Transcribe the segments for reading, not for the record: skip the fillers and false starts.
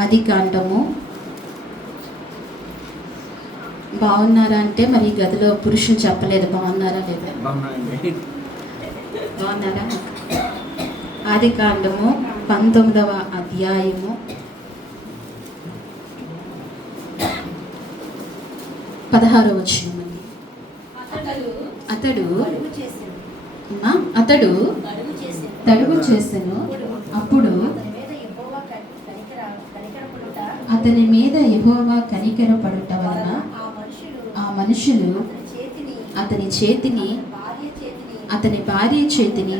ఆదికాండము. బాగున్నారా అంటే మరి గదిలో పురుషులు చెప్పలేదు, బాగున్నారా లేదా? బాగున్నారా? ఆదికాండము 19వ అధ్యాయము 16వ వచనం. అతడు తడుగు చేసెను. అప్పుడు అతని మీద యెహోవా కనికరపడుట వలన ఆ మనుషులు అతని చేతిని, అతని భార్య చేతిని,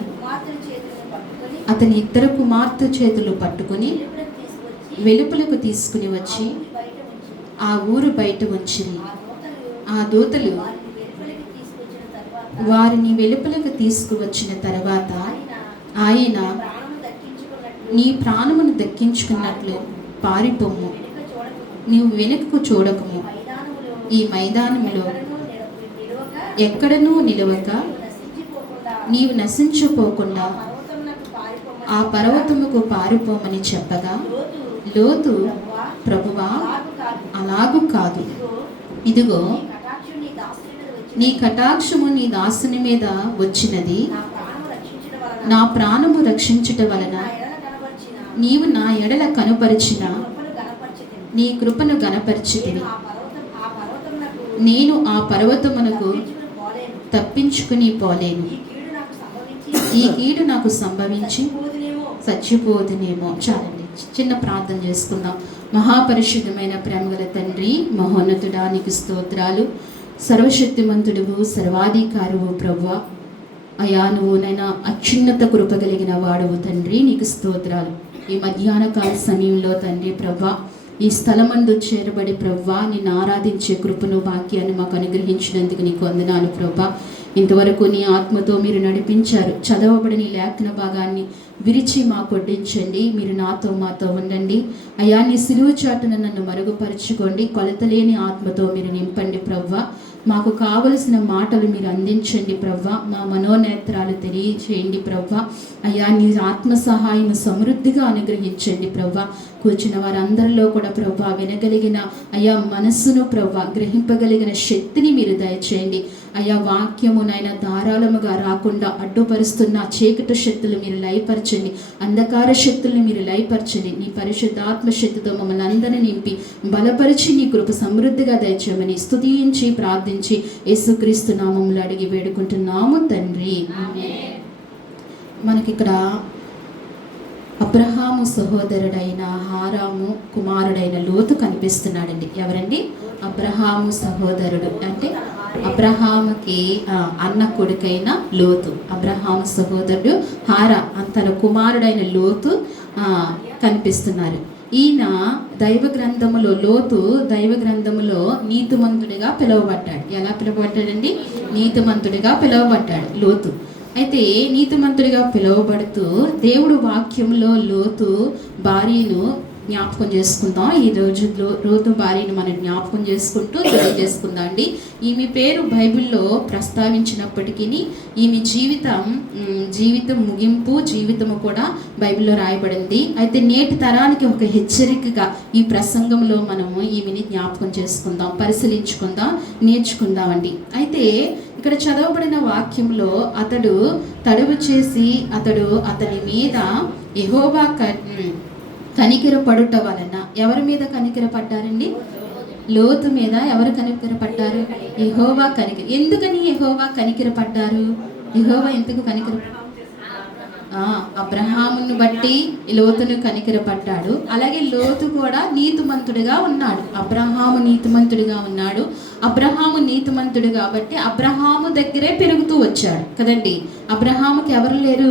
అతని ఇద్దరు కుమార్తె చేతులు పట్టుకుని వెలుపలకు తీసుకుని వచ్చి ఆ ఊరు బయట ఉంచిరి. ఆ దూతలు వారిని వెలుపలకు తీసుకువచ్చిన తర్వాత ఆయన, నీ ప్రాణమును దక్కించుకున్నట్లు పారిపోము, నీవు వెనుకకు చూడకము, ఈ మైదానములో ఎక్కడనూ నిలవక నీవు నశించిపోకుండా ఆ పర్వతముకు పారిపోమని చెప్పగా, లోతు, ప్రభువా, అలాగు కాదు, ఇదిగో నీ కటాక్షము నీ దాసుని మీద వచ్చినది, నా ప్రాణము రక్షించుట వలన నీవు నా ఎడల కనుపరిచిన నీ కృపను గనపరిచితివి. నేను ఆ పర్వతమునకు తప్పించుకుని పోలేను, ఈ కీడు నాకు సంభవించి చచ్చిపోదునేమో. చాలండి, చిన్న ప్రార్థన చేసుకుందాం. మహాపరిశుద్ధమైన ప్రేమగల తండ్రి, మహోన్నతుడానికి స్తోత్రాలు. సర్వశక్తిమంతుడువు, సర్వాధికారువు ప్రభువా, అయా నువ్వు నైనా అత్యున్నత కృప కలిగిన వాడువు తండ్రి, నీకు స్తోత్రాలు. ఈ మధ్యాహ్న కాల సమయంలో తండ్రి ప్రభువా, ఈ స్థలమందు చేరబడి ప్రభువా నిన్ను ఆరాధించే కృపను, భాగ్యాన్ని మాకు అనుగ్రహించినందుకు నీకు వందనాలు ప్రభువా. ఇంతవరకు నీ ఆత్మతో మీరు నడిపించారు. చదవబడిన ఈ లేఖన భాగాన్ని విరిచి మాకు వడ్డించండి. మీరు నాతో మాతో ఉండండి అయా. నీ సిలువ చాటున నన్ను మరుగుపరుచుకోండి. కొలతలేని ఆత్మతో మీరు నింపండి ప్రభువా. మాకు కావలసిన మాటలు మీరు అందించండి ప్రభువా. మా మనోనేత్రాలు తెలియచేయండి ప్రభువా. అయ్యా నీ ఆత్మ సహాయం సమృద్ధిగా అనుగ్రహించండి ప్రభువా. కూర్చున్న వారందరిలో కూడా ప్రభువా వినగలిగిన అయ్యా మనస్సును ప్రభువా గ్రహింపగలిగిన శక్తిని మీరు దయచేయండి అయ్యా. వాక్యము నైనా ధారాళముగా రాకుండా అడ్డుపరుస్తున్న చీకటి శక్తులు మీరు లయపరచండి, అంధకార శక్తుల్ని మీరు లయపరచండి. నీ పరిశుద్ధాత్మ శక్తితో మమ్మల్ని అందరినీ నింపి బలపరిచి నీ కృప సమృద్ధిగా దయచేయమని స్తుతించి ప్రార్థించి యేసుక్రీస్తు నామములో అడిగి వేడుకుంటున్నాము తండ్రి. మనకిక్కడ అబ్రహాము సహోదరుడైన హారాము కుమారుడైన లోతు కనిపిస్తున్నాడండి. ఎవరండి? అబ్రహాము సహోదరుడు అంటే అబ్రహాముకి అన్న కొడుకైన లోతు. అబ్రహాము సహోదరుడు హారా, తన కుమారుడైన లోతు కనిపిస్తున్నారు. ఈయన దైవ గ్రంథములో, లోతు దైవ గ్రంథములో నీతిమంతుడిగా పిలువబడ్డాడు. ఎలా పిలువబడ్డాడండి? నీతిమంతుడిగా పిలువబడ్డాడు లోతు. అయితే నీతిమంతుడిగా పిలువబడుతూ దేవుడు వాక్యంలో లోతు భార్యను జ్ఞాపకం చేసుకుందాం. ఈ రోజు లోతు భార్యను మనం జ్ఞాపకం చేసుకుంటూ తెలియజేసుకుందాం అండి. ఈమె పేరు బైబిల్లో ప్రస్తావించినప్పటికీ ఈమె జీవితం ముగింపు జీవితము కూడా బైబిల్లో రాయబడింది. అయితే నేటి తరానికి ఒక హెచ్చరికగా ఈ ప్రసంగంలో మనము ఈమెని జ్ఞాపకం చేసుకుందాం, పరిశీలించుకుందాం, నేర్చుకుందాం అండి. అయితే ఇక్కడ చదవబడిన వాక్యంలో అతడు తడువు చేసి అతని మీద యెహోవా కనికరపడుట వలన, ఎవరి మీద కనికరపడ్డారండి? లోతు మీద. ఎవరు కనికరపడ్డారు? యెహోవా కనికర. ఎందుకని యెహోవా కనికరపడ్డారు? యెహోవా ఎందుకు అబ్రహామును బట్టి లోతును కనికరపడ్డాడు. అలాగే లోతు కూడా నీతిమంతుడిగా ఉన్నాడు. అబ్రహాము నీతిమంతుడిగా ఉన్నాడు. అబ్రహాము నీతిమంతుడు కాబట్టి అబ్రహాము దగ్గరే పెరుగుతూ వచ్చాడు కదండి. అబ్రహాముకి ఎవరు లేరు?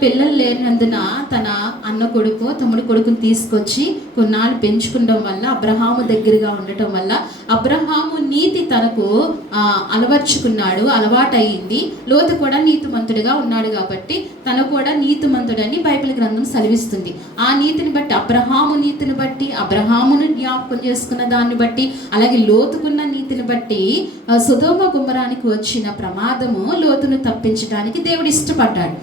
పిల్లలు లేనందున తన అన్న కొడుకు, తమ్ముడు కొడుకుని తీసుకొచ్చి కొన్నాళ్ళు పెంచుకోవడం వల్ల, అబ్రహాము దగ్గరగా ఉండటం వల్ల అబ్రహాము నీతి తనకు అలవర్చుకున్నాడు, అలవాటయింది. లోతు కూడా నీతిమంతుడిగా ఉన్నాడు కాబట్టి తను కూడా నీతిమంతుడని బైబిల్ గ్రంథం సెలవిస్తుంది. ఆ నీతిని బట్టి, అబ్రహాము నీతిని బట్టి, అబ్రహామును జ్ఞాపకం చేసుకున్న దాన్ని బట్టి, అలాగే లోతుకున్న నీతిని బట్టి సొదొమ గుమ్మరానికి వచ్చిన ప్రమాదము లోతును తప్పించడానికి దేవుడు ఇష్టపడ్డాడు.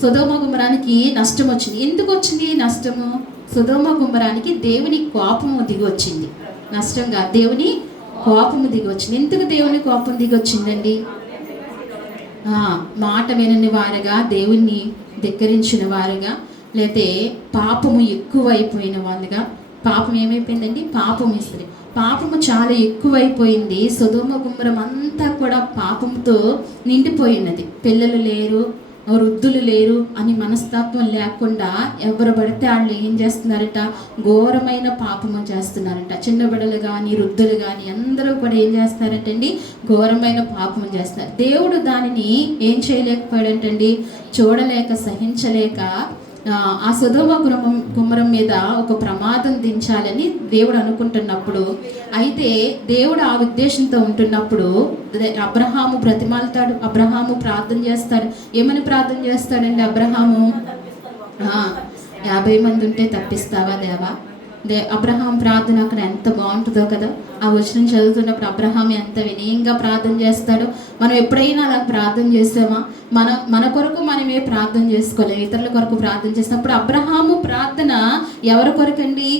సొదొమ గుమ్మరానికి నష్టం వచ్చింది. ఎందుకు వచ్చింది నష్టము? సొదొమ గుమ్మరానికి దేవుని కోపము దిగొచ్చింది. నష్టంగా దేవుని కోపము దిగొచ్చింది. ఎందుకు దేవుని కోపం దిగొచ్చిందండి? మాట వినని వారుగా, దేవుణ్ణి ధిక్కరించిన వారుగా, లేతే పాపము ఎక్కువైపోయిన వాళ్ళుగా. పాపం ఏమైపోయిందండి? పాపము చాలా ఎక్కువైపోయింది. సొదొమ గుమ్మరం అంతా కూడా పాపంతో నిండిపోయినది. పిల్లలు లేరు, వృద్ధులు లేరు అని మనస్తత్వం లేకుండా ఎవరు పడితే వాళ్ళు ఏం చేస్తున్నారట? ఘోరమైన పాపము చేస్తున్నారట. చిన్న బిడ్డలు కానీ వృద్ధులు కానీ అందరూ కూడా ఏం చేస్తారటండి? ఘోరమైన పాపము చేస్తారు. దేవుడు దానిని ఏం చేయలేకపోయాడంటండి? చూడలేక, సహించలేక ఆ సొదొమ గుమ్మరం మీద ఒక ప్రమాదం దించాలని దేవుడు అనుకుంటున్నప్పుడు, అయితే దేవుడు ఆ ఉద్దేశంతో ఉంటున్నప్పుడు అబ్రహాము బ్రతిమాలుతాడు. అబ్రహాము ప్రార్థన చేస్తాడు. ఏమని ప్రార్థన చేస్తాడండి అబ్రహాము? 50 మంది ఉంటే తప్పిస్తావా దేవా? అబ్రహాం ప్రార్థన అక్కడ ఎంత బాగుంటుందో కదా. ఆ వచనం చదువుతున్నప్పుడు అబ్రహాం ఎంత వినయంగా ప్రార్థన చేస్తాడో. మనం ఎప్పుడైనా అలా ప్రార్థన చేసామా? మన కొరకు మనమే ప్రార్థన చేసుకోలేము, ఇతరుల కొరకు ప్రార్థన చేసినప్పుడు అబ్రహాము ప్రార్థన ఎవరి కొరకండి?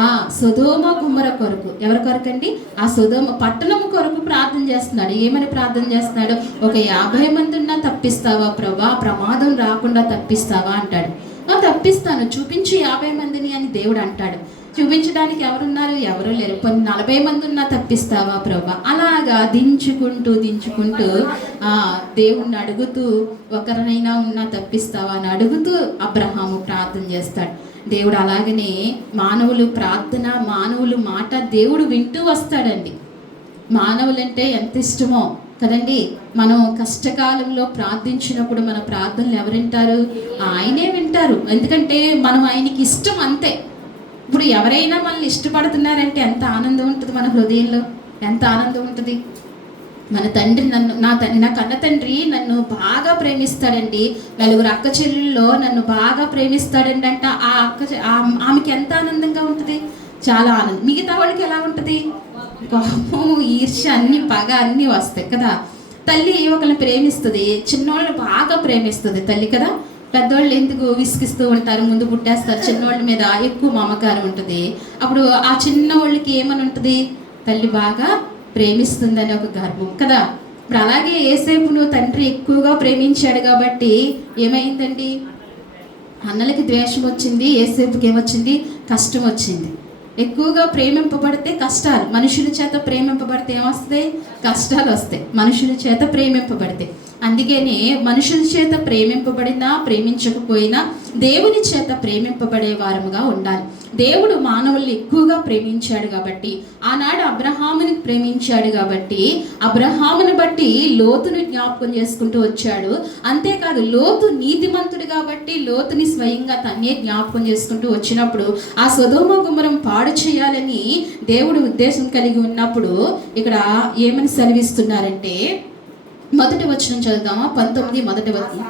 ఆ సొదొమ గుమ్మర కొరకు. ఎవరి కొరకండి? ఆ సొదొమ పట్టణం కొరకు ప్రార్థన చేస్తున్నాడు. ఏమని ప్రార్థన చేస్తున్నాడు? ఒక 50 మంది ఉన్నా తప్పిస్తావా ప్రభా? ప్రమాదం రాకుండా తప్పిస్తావా అంటాడు. తప్పిస్తాను, చూపించి 50 మందిని అని దేవుడు అంటాడు. చూపించడానికి ఎవరున్నారు? ఎవరు లేరు. 40 మంది ఉన్నా తప్పిస్తావా ప్రభా? అలాగా దించుకుంటూ దేవుణ్ణి అడుగుతూ, ఒకరినైనా ఉన్నా తప్పిస్తావా అని అడుగుతూ అబ్రహాము ప్రార్థన చేస్తాడు. దేవుడు అలాగనే మానవులు ప్రార్థన, మానవులు మాట దేవుడు వింటూ వస్తాడండి. మానవులంటే ఎంత ఇష్టమో కదండి. మనం కష్టకాలంలో ప్రార్థించినప్పుడు మన ప్రార్థనలు ఎవరు వింటారు? ఆయనే వింటారు. ఎందుకంటే మనం ఆయనకి ఇష్టం, అంతే. ఇప్పుడు ఎవరైనా మనల్ని ఇష్టపడుతున్నారంటే ఎంత ఆనందం ఉంటుంది మన హృదయంలో, ఎంత ఆనందం ఉంటుంది. మన తండ్రి నా కన్న తండ్రి నన్ను బాగా ప్రేమిస్తాడండి. 4 అక్క చెల్లెల్లో నన్ను బాగా ప్రేమిస్తాడండి అంట. ఆమెకి ఎంత ఆనందంగా ఉంటుంది? చాలా ఆనందం. మిగతా వాళ్ళకి ఎలా ఉంటుంది? కోపం, ఈర్ష్య, అన్ని పగ అన్నీ వస్తాయి కదా. తల్లి ఒకరిని ప్రేమిస్తుంది, చిన్నోళ్ళని బాగా ప్రేమిస్తుంది తల్లి కదా. పెద్దవాళ్ళు ఎందుకు విసిగిస్తూ ఉంటారు, ముందు పుట్టేస్తారు. చిన్నవాళ్ళ మీద ఎక్కువ మమకారం ఉంటుంది. అప్పుడు ఆ చిన్న వాళ్ళకి ఏమని ఉంటుంది? తల్లి బాగా ప్రేమిస్తుందని ఒక గర్వం కదా. ఇప్పుడు అలాగే యేసేపును తండ్రి ఎక్కువగా ప్రేమించాడు కాబట్టి ఏమైందండి? అన్నలకి ద్వేషం వచ్చింది, యేసేపుకి ఏమొచ్చింది? కష్టం వచ్చింది. ఎక్కువగా ప్రేమింపబడితే కష్టాలు, మనుషుల చేత ప్రేమింపబడితే ఏమొస్తాయి? కష్టాలు వస్తాయి. మనుషుల చేత ప్రేమింపబడితే. అందుకనే మనుషుల చేత ప్రేమింపబడినా ప్రేమించకపోయినా దేవుని చేత ప్రేమింపబడే వారముగా ఉండాలి. దేవుడు మానవుల్ని ఎక్కువగా ప్రేమించాడు కాబట్టి, ఆనాడు అబ్రహాముని ప్రేమించాడు కాబట్టి అబ్రహామును బట్టి లోతుని జ్ఞాపకం చేసుకుంటూ వచ్చాడు. అంతేకాదు లోతు నీతిమంతుడు కాబట్టి లోతుని స్వయంగా తన్నే జ్ఞాపకం చేసుకుంటూ వచ్చినప్పుడు ఆ సొదొమ గుమ్మరం పాడు చేయాలని దేవుడు ఉద్దేశం కలిగి ఉన్నప్పుడు ఇక్కడ ఏమని సెలవిస్తున్నారంటే, మొదటి వచనం చదువుదామా? 19 మొదటి వచనం.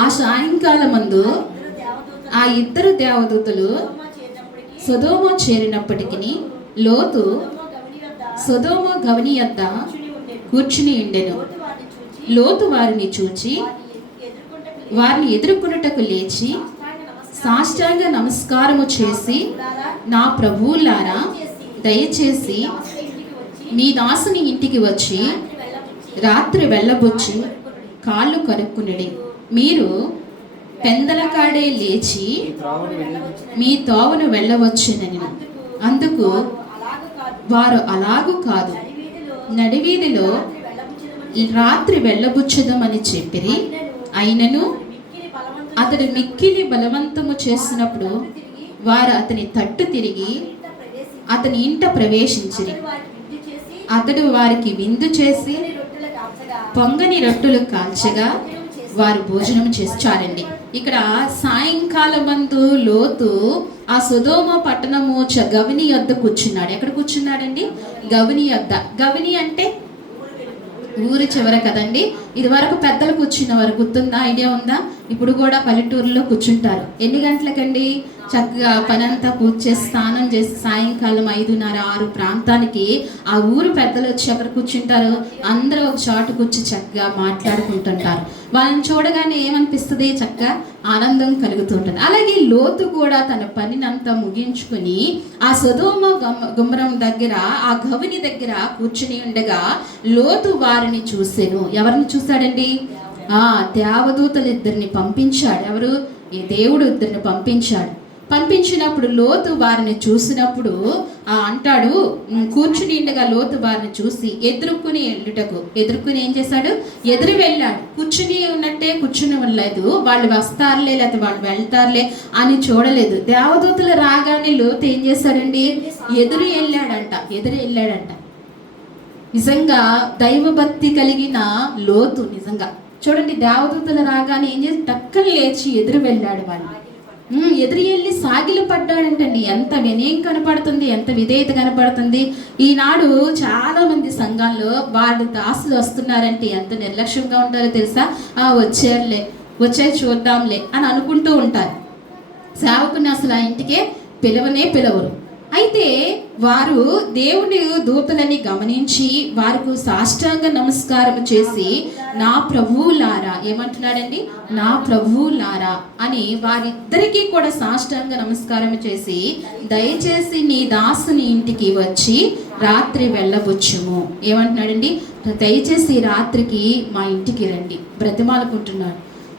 ఆ సాయంకాలమందు ఆ 2 దేవదూతలు సొదొమ చేరినప్పటికీ లోతు సొదొమ గవని యొద్ద కూర్చుని ఉండెను. లోతు వారిని చూచి వారిని ఎదుర్కొనుటకు లేచి సాష్టాంగ నమస్కారము చేసి, నా ప్రభువులారా, దయచేసి మీ దాసుని ఇంటికి వచ్చి రాత్రి వెళ్ళబొచ్చి కాళ్ళు కడుక్కునుడి. మీరు పెందలకాడే లేచి మీ తోవను వెళ్ళవచ్చునని. అందుకు వారు అలాగూ కాదు, నడివీధిలో రాత్రి వెళ్ళబుచ్చుదామని చెప్పిరి. అయినను అతడు మిక్కిలి బలవంతము చేసినప్పుడు వారు అతని తట్టు తిరిగి అతని ఇంట ప్రవేశించిరి. అతడు వారికి విందు చేసి పొంగని రొట్టెలు కాల్చగా వారు భోజనం చేసి. చాలండి. ఇక్కడ సాయంకాలమందు లోతు ఆ సొదొమ పట్టణము గవని యొద్ద కూర్చున్నాడు. ఎక్కడ కూర్చున్నాడండి? గవని యొద్ద. గవని అంటే ఊరి చివర కదండి. ఇది వరకు పెద్దలు కూర్చున్నవారు, గుర్తుందా? ఐడియా ఉందా? ఇప్పుడు కూడా పల్లెటూరులో కూర్చుంటారు. ఎన్ని గంటలకండి? చక్కగా పనంతా పూర్తి చేసి స్నానం చేసి సాయంకాలం 5:30, 6 ప్రాంతానికి ఆ ఊరు పెద్దలు వచ్చి అక్కడ కూర్చుంటారు. అందరూ ఒక చోట కూర్చి చక్కగా మాట్లాడుకుంటుంటారు. వాళ్ళని చూడగానే ఏమనిపిస్తుంది? చక్కగా ఆనందం కలుగుతూ ఉంటుంది. అలాగే లోతు కూడా తన పనినంతా ముగించుకుని ఆ సొదొమ గుమ్మరం దగ్గర, ఆ గవిని దగ్గర కూర్చుని ఉండగా లోతు వారిని చూసెను. ఎవరిని చూశాడండి? దేవదూతలు ఇద్దరిని పంపించాడు. ఎవరు? ఈ దేవుడు ఇద్దరిని పంపించినప్పుడు లోతు వారిని చూసినప్పుడు అంటాడు, కూర్చుని ఉండగా లోతు వారిని చూసి ఎదుర్కొని ఏం చేశాడు? ఎదురు వెళ్ళాడు. కూర్చుని ఉన్నట్టే కూర్చుని ఉండలేదు. వాళ్ళు వస్తారులే లేకపోతే వాళ్ళు వెళ్తారులే అని చూడలేదు. దేవదూతలు రాగానే లోతు ఏం చేశాడండి? ఎదురు వెళ్ళాడంట. నిజంగా దైవభక్తి కలిగిన లోతు. నిజంగా చూడండి, దేవదూతలు రాగానే ఏం చేసి టక్కన లేచి ఎదురు వెళ్ళాడు. వాళ్ళు ఎదురు వెళ్ళి సాగిలు పడ్డాడంటండి. ఎంత వినయం కనపడుతుంది, ఎంత విధేయత కనపడుతుంది. ఈనాడు చాలా మంది సంఘాల్లో వారి దాసులు వస్తున్నారంటే ఎంత నిర్లక్ష్యంగా ఉంటారో తెలుసా? వచ్చే చూద్దాంలే అని అనుకుంటూ ఉంటారు. సేవకుని అసలు ఆ ఇంటికే పిలవరు. అయితే వారు దేవుని దూతలని గమనించి వారికి సాష్టాంగ నమస్కారం చేసి, నా ప్రభువులారా, ఏమంటున్నాడండి? నా ప్రభువులారా అని వారిద్దరికీ కూడా సాష్టాంగ నమస్కారం చేసి, దయచేసి నీ దాసుని ఇంటికి వచ్చి రాత్రి వెళ్ళవచ్చుము. ఏమంటున్నాడండి? దయచేసి రాత్రికి మా ఇంటికి రండి, బ్రతిమాలుకుంటున్నాడు.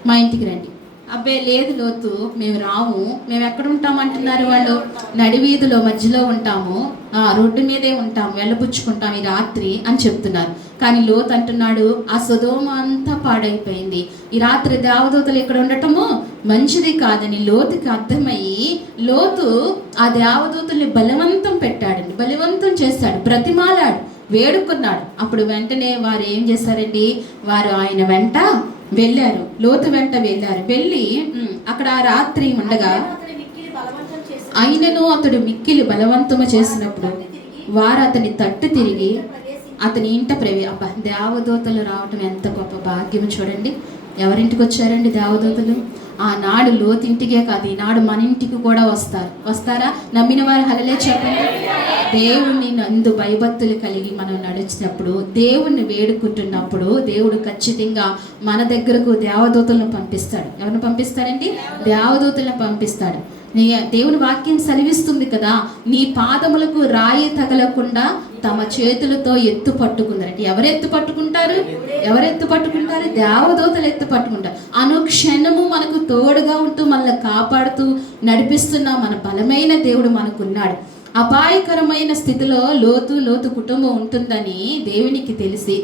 మా ఇంటికి రండి. అబ్బే లేదు లోతు, మేము రాము. మేము ఎక్కడ ఉంటామంటున్నారు వాళ్ళు? నడివీధిలో మధ్యలో ఉంటాము, రోడ్డు మీదే ఉంటాము, వెళ్ళపుచ్చుకుంటాం ఈ రాత్రి అని చెప్తున్నారు. కానీ లోతు అంటున్నాడు, ఆ సొదొమ అంతా పాడైపోయింది, ఈ రాత్రి దేవదూతలు ఇక్కడ ఉండటము మంచిది కాదని లోతుకి అర్థమయ్యి లోతు ఆ దేవదూతల్ని బలవంతం చేశాడు, బ్రతిమాలాడు, వేడుకున్నాడు. అప్పుడు వెంటనే వారు ఏం చేశారండి? వారు ఆయన వెంట వెళ్ళారు, లోతు వెంట వెళ్ళి అక్కడ ఆ రాత్రి ఉండగా ఆయనను అతడు మిక్కిలి బలవంతము చేసినప్పుడు వారు అతని తట్టు తిరిగి అతని ఇంట దేవదూతలు రావటం ఎంత గొప్ప భాగ్యం చూడండి. ఎవరింటికి వచ్చారండి దేవదూతలు? ఆనాడు లోతింటికే కాదు, ఈనాడు మన ఇంటికి కూడా వస్తారా? నమ్మిన వారు హల్లెలూయా చెప్పండి. దేవుణ్ణి నందు భయభక్తులు కలిగి మనం నడిచినప్పుడు, దేవుణ్ణి వేడుకుంటున్నప్పుడు దేవుడు ఖచ్చితంగా మన దగ్గరకు దేవదూతలను పంపిస్తాడు. ఎవరిని పంపిస్తాడండి? దేవదూతలను పంపిస్తాడు. దేవుని వాక్యం సెలవిస్తుంది కదా, నీ పాదములకు రాయి తగలకుండా తమ చేతులతో ఎత్తు పట్టుకుందంటే ఎవరు ఎత్తు పట్టుకుంటారు? దేవదూతలు ఎత్తు పట్టుకుంటారు. అనుక్షణము మనకు తోడుగా ఉంటూ మనల్ని కాపాడుతూ నడిపిస్తున్న మన బలమైన దేవుడు మనకున్నాడు. అపాయకరమైన స్థితిలో లోతు కుటుంబం ఉంటుందని దేవునికి తెలిసి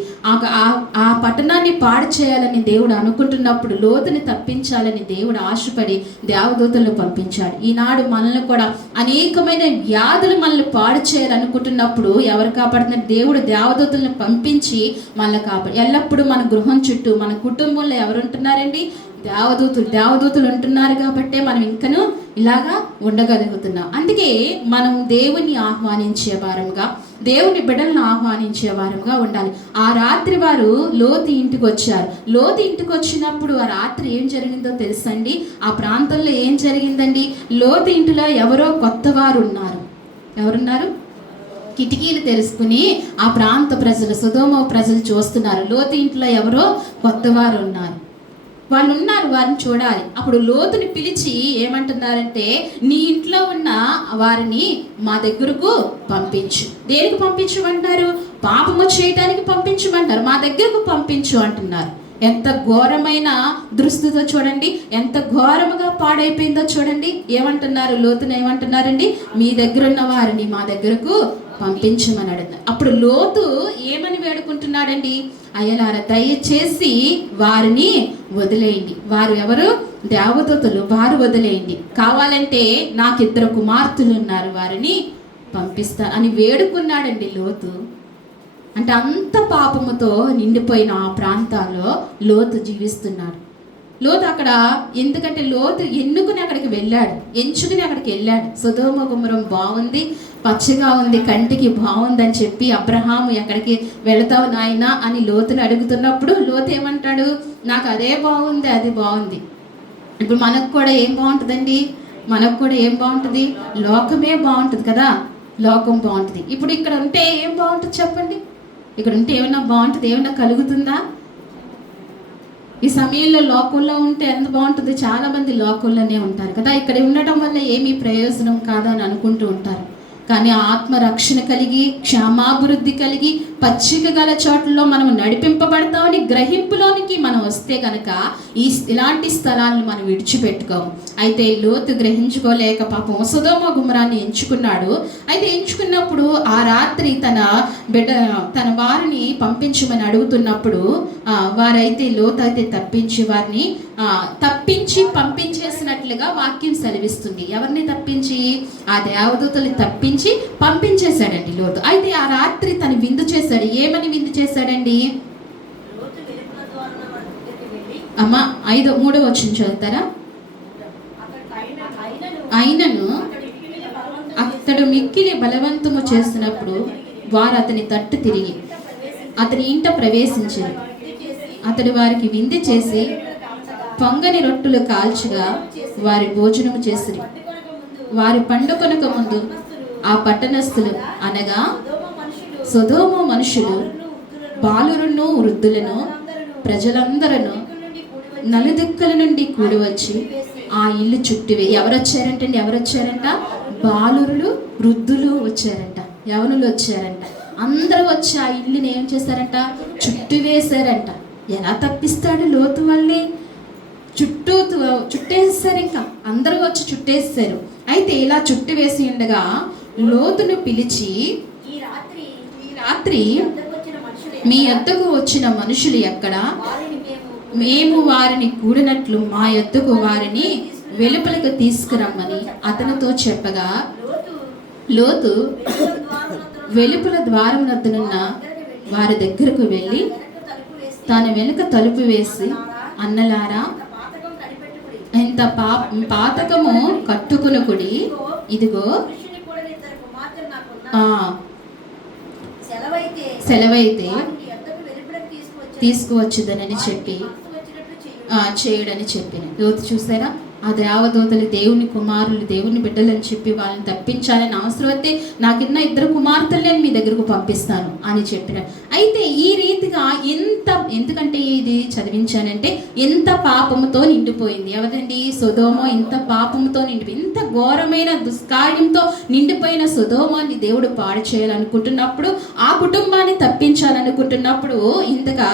ఆ పట్టణాన్ని పాడు చేయాలని దేవుడు అనుకుంటున్నప్పుడు లోతుని తప్పించాలని దేవుడు ఆశపడి దేవదూతలను పంపించాడు. ఈనాడు మనల్ని కూడా అనేకమైన వ్యాధులు మనల్ని పాడు చేయాలనుకుంటున్నప్పుడు ఎవరు కాపాడుతున్నారు? దేవుడు దేవదూతలను పంపించి మనల్ని కాపాడు. ఎల్లప్పుడూ మన గృహం చుట్టూ మన కుటుంబంలో ఎవరు ఉంటున్నారండి? దేవదూతలు ఉంటున్నారు కాబట్టే మనం ఇంకనూ ఇలాగా ఉండగలుగుతున్నాం. అందుకే మనం దేవుని ఆహ్వానించే వారంగా, దేవుని బిడ్డలను ఆహ్వానించే వారంగా ఉండాలి. ఆ రాత్రి వారు లోతు ఇంటికి వచ్చారు. లోతు ఇంటికి వచ్చినప్పుడు ఆ రాత్రి ఏం జరిగిందో తెలుసండి? ఆ ప్రాంతంలో ఏం జరిగిందండి? లోతు ఇంటిలో ఎవరో కొత్త వారు ఉన్నారు. ఎవరున్నారు? కిటికీలు తెరుచుకుని ఆ ప్రాంత ప్రజలు, సొదొమ ప్రజలు చూస్తున్నారు. లోతు ఇంట్లో ఎవరో కొత్త వారు ఉన్నారు. వారిని చూడాలి. అప్పుడు లోతుని పిలిచి ఏమంటున్నారంటే, నీ ఇంట్లో ఉన్న వారిని మా దగ్గరకు పంపించు. దేనికి పంపించమంటారు? పాపము చేయడానికి పంపించమంటారు. మా దగ్గరకు పంపించు అంటున్నారు. ఎంత ఘోరమైన దుస్థితితో చూడండి, ఎంత ఘోరముగా పాడైపోయిందో చూడండి. ఏమంటున్నారు? లోతుని ఏమంటున్నారండి? మీ దగ్గర ఉన్న వారిని మా దగ్గరకు పంపించమని అడుగుతారు. అప్పుడు లోతు ఏమని వేడుకుంటున్నాడండి? అయ్యలారా, దయచేసి వారిని వదిలేయండి. వారు ఎవరు? దేవదూతలు. వారు వదిలేయండి. కావాలంటే నాకు 2 కుమార్తెలు ఉన్నారు, వారిని పంపిస్తా అని వేడుకున్నాడండి లోతు. అంటే అంత పాపముతో నిండిపోయిన ఆ ప్రాంతాల్లో లోతు జీవిస్తున్నాడు. లోతు అక్కడ ఎందుకంటే లోతు ఎంచుకుని అక్కడికి వెళ్ళాడు. సొదొమ గుమ్మరం బాగుంది, పచ్చగా ఉంది, కంటికి బాగుందని చెప్పి అబ్రహాము ఎక్కడికి వెళతావు నాయనా అని లోతుని అడుగుతున్నప్పుడు లోతు ఏమంటాడు? నాకు అదే బాగుంది, అది బాగుంది. ఇప్పుడు మనకు కూడా ఏం బాగుంటుందండి? మనకు కూడా ఏం బాగుంటుంది? లోకమే బాగుంటుంది కదా, లోకం బాగుంటుంది. ఇప్పుడు ఇక్కడ ఉంటే ఏం బాగుంటుంది చెప్పండి? ఇక్కడ ఉంటే ఏమైనా బాగుంటుంది? ఏమైనా కలుగుతుందా? ఈ సమయంలో లోకంలో ఉంటే ఎంత బాగుంటుంది? చాలామంది లోకంలోనే ఉంటారు కదా, ఇక్కడ ఉండటం వల్ల ఏమీ ప్రయోజనం కాదని అనుకుంటూ ఉంటారు. కానీ ఆత్మరక్షణ కలిగి, క్షేమాభివృద్ధి కలిగి, పచ్చిక గల చోట్లలో మనం నడిపింపబడతామని గ్రహింపులోనికి మనం వస్తే కనుక ఇలాంటి స్థలాలను మనం విడిచిపెట్టుకోము. అయితే లోతు గ్రహించుకోలేక పాపం సొదొమ గుమరాన్ని ఎంచుకున్నాడు. అయితే ఎంచుకున్నప్పుడు ఆ రాత్రి తన వారిని పంపించమని అడుగుతున్నప్పుడు వారైతే లోతు అయితే తప్పించి పంపించేసినట్లుగా వాక్యం సెలవిస్తుంది. ఎవరిని తప్పించి? ఆ దేవదూతలు తప్పించి పంపించేశాడండి లోతు. అయితే ఆ రాత్రి తను విందు చేశాడు. ఏమని విందు చేశాడండి? అమ్మ 3వ వచనం చదువుతారా? అయినను అతడు మిక్కిలి బలవంతము చేస్తున్నప్పుడు వారు అతని తట్టు తిరిగి అతని ఇంట ప్రవేశించారు. అతడు వారికి విందు చేసి పొంగని రొట్టెలు కాల్చగా వారి భోజనము చేసిరి. వారి పండుకొనక ముందు ఆ పట్టణస్థులు అనగా సొదొమ మనుషులు, బాలురును వృద్ధులను, ప్రజలందరూ నలుదిక్కుల నుండి కూడి వచ్చి ఆ ఇల్లు చుట్టివే. ఎవరు వచ్చారంట? బాలురులు, వృద్ధులు వచ్చారంట, యవనులు వచ్చారంట. అందరూ వచ్చి ఆ ఇల్లుని ఏం చేశారంట? చుట్టివేశారంట. ఎలా తప్పిస్తాడు లోతు వాళ్ళని? చుట్టేస్తారు. ఇంకా అందరూ వచ్చి చుట్టేస్తారు. అయితే ఇలా చుట్టివేసి ఉండగా లోతును పిలిచి, ఈ రాత్రి మీ యొద్దకు వచ్చిన మనుషులు ఎక్కడ? మేము వారిని కూడినట్లు మా యొద్దకు వారిని వెలుపలకు తీసుకురమ్మని అతనితో చెప్పగా లోతు వెలుపల ద్వారం వద్దనున్న వారి దగ్గరకు వెళ్ళి తన వెనుక తలుపు వేసి, అన్నలారా, ఇంత పాతకము కట్టుకునుకుడి, ఇదిగో సెలవైతే తీసుకువచ్చుదనని చెప్పి చేయడని చెప్పిన. లోతు చూసారా? ఆ దేవదూతలు దేవుని కుమారులు, దేవుని బిడ్డలని చెప్పి వాళ్ళని తప్పించాలని అవసరం అయితే నాకిన్న 2 కుమార్తెలను మీ దగ్గరకు పంపిస్తాను అని చెప్పిన. అయితే ఈ రీతిగా ఎందుకంటే ఇది చదివించానంటే ఎంత పాపముతో నిండిపోయింది. ఎవరండి? సొదొమ. ఇంత పాపముతో నిండిపోయింది, ఇంత ఘోరమైన దుష్కార్యంతో నిండిపోయిన సొదొమని దేవుడు పాడు చేయాలనుకుంటున్నప్పుడు, ఆ కుటుంబాన్ని తప్పించాలనుకుంటున్నప్పుడు ఇంతగా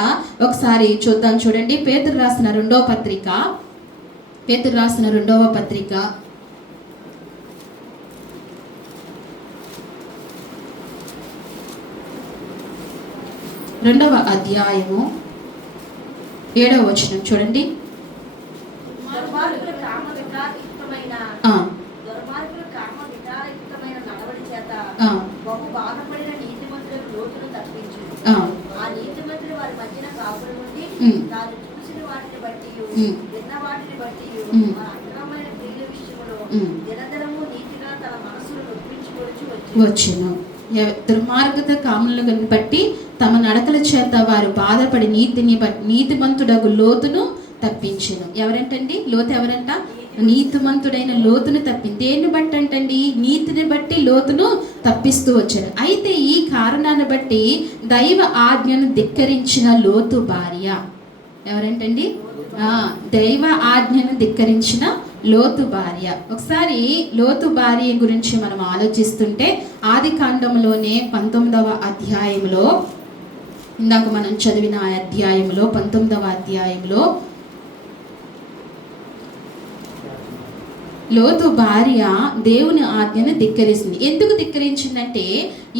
ఒకసారి చూద్దాం. చూడండి, పేతురు రాసిన 2వ పత్రిక 2వ అధ్యాయము 7వ వచనం చూడండి. వచ్చును. దుర్మార్గత కాములను బట్టి తమ నడకల చేత వారు బాధపడి నీతిమంతుడగు లోతును తప్పించును. ఎవరంటండి? లోతు ఎవరంట? నీతిమంతుడైన లోతును దేన్ని బట్టి అంటండి? నీతిని బట్టి లోతును తప్పిస్తూ వచ్చాడు. అయితే ఈ కారణాన్ని బట్టి దైవ ఆజ్ఞను ధిక్కరించిన లోతు భార్య ఎవరంటండి? దైవ ఆజ్ఞను ధిక్కరించిన లోతు భార్య. ఒకసారి లోతు భార్య గురించి మనం ఆలోచిస్తుంటే ఆదికాండంలోనే 19వ అధ్యాయంలో, ఇందాక మనం చదివిన అధ్యాయంలో 19వ అధ్యాయంలో లోతు భార్య దేవుని ఆజ్ఞను ధిక్కరిస్తుంది. ఎందుకు ధిక్కరించిందంటే,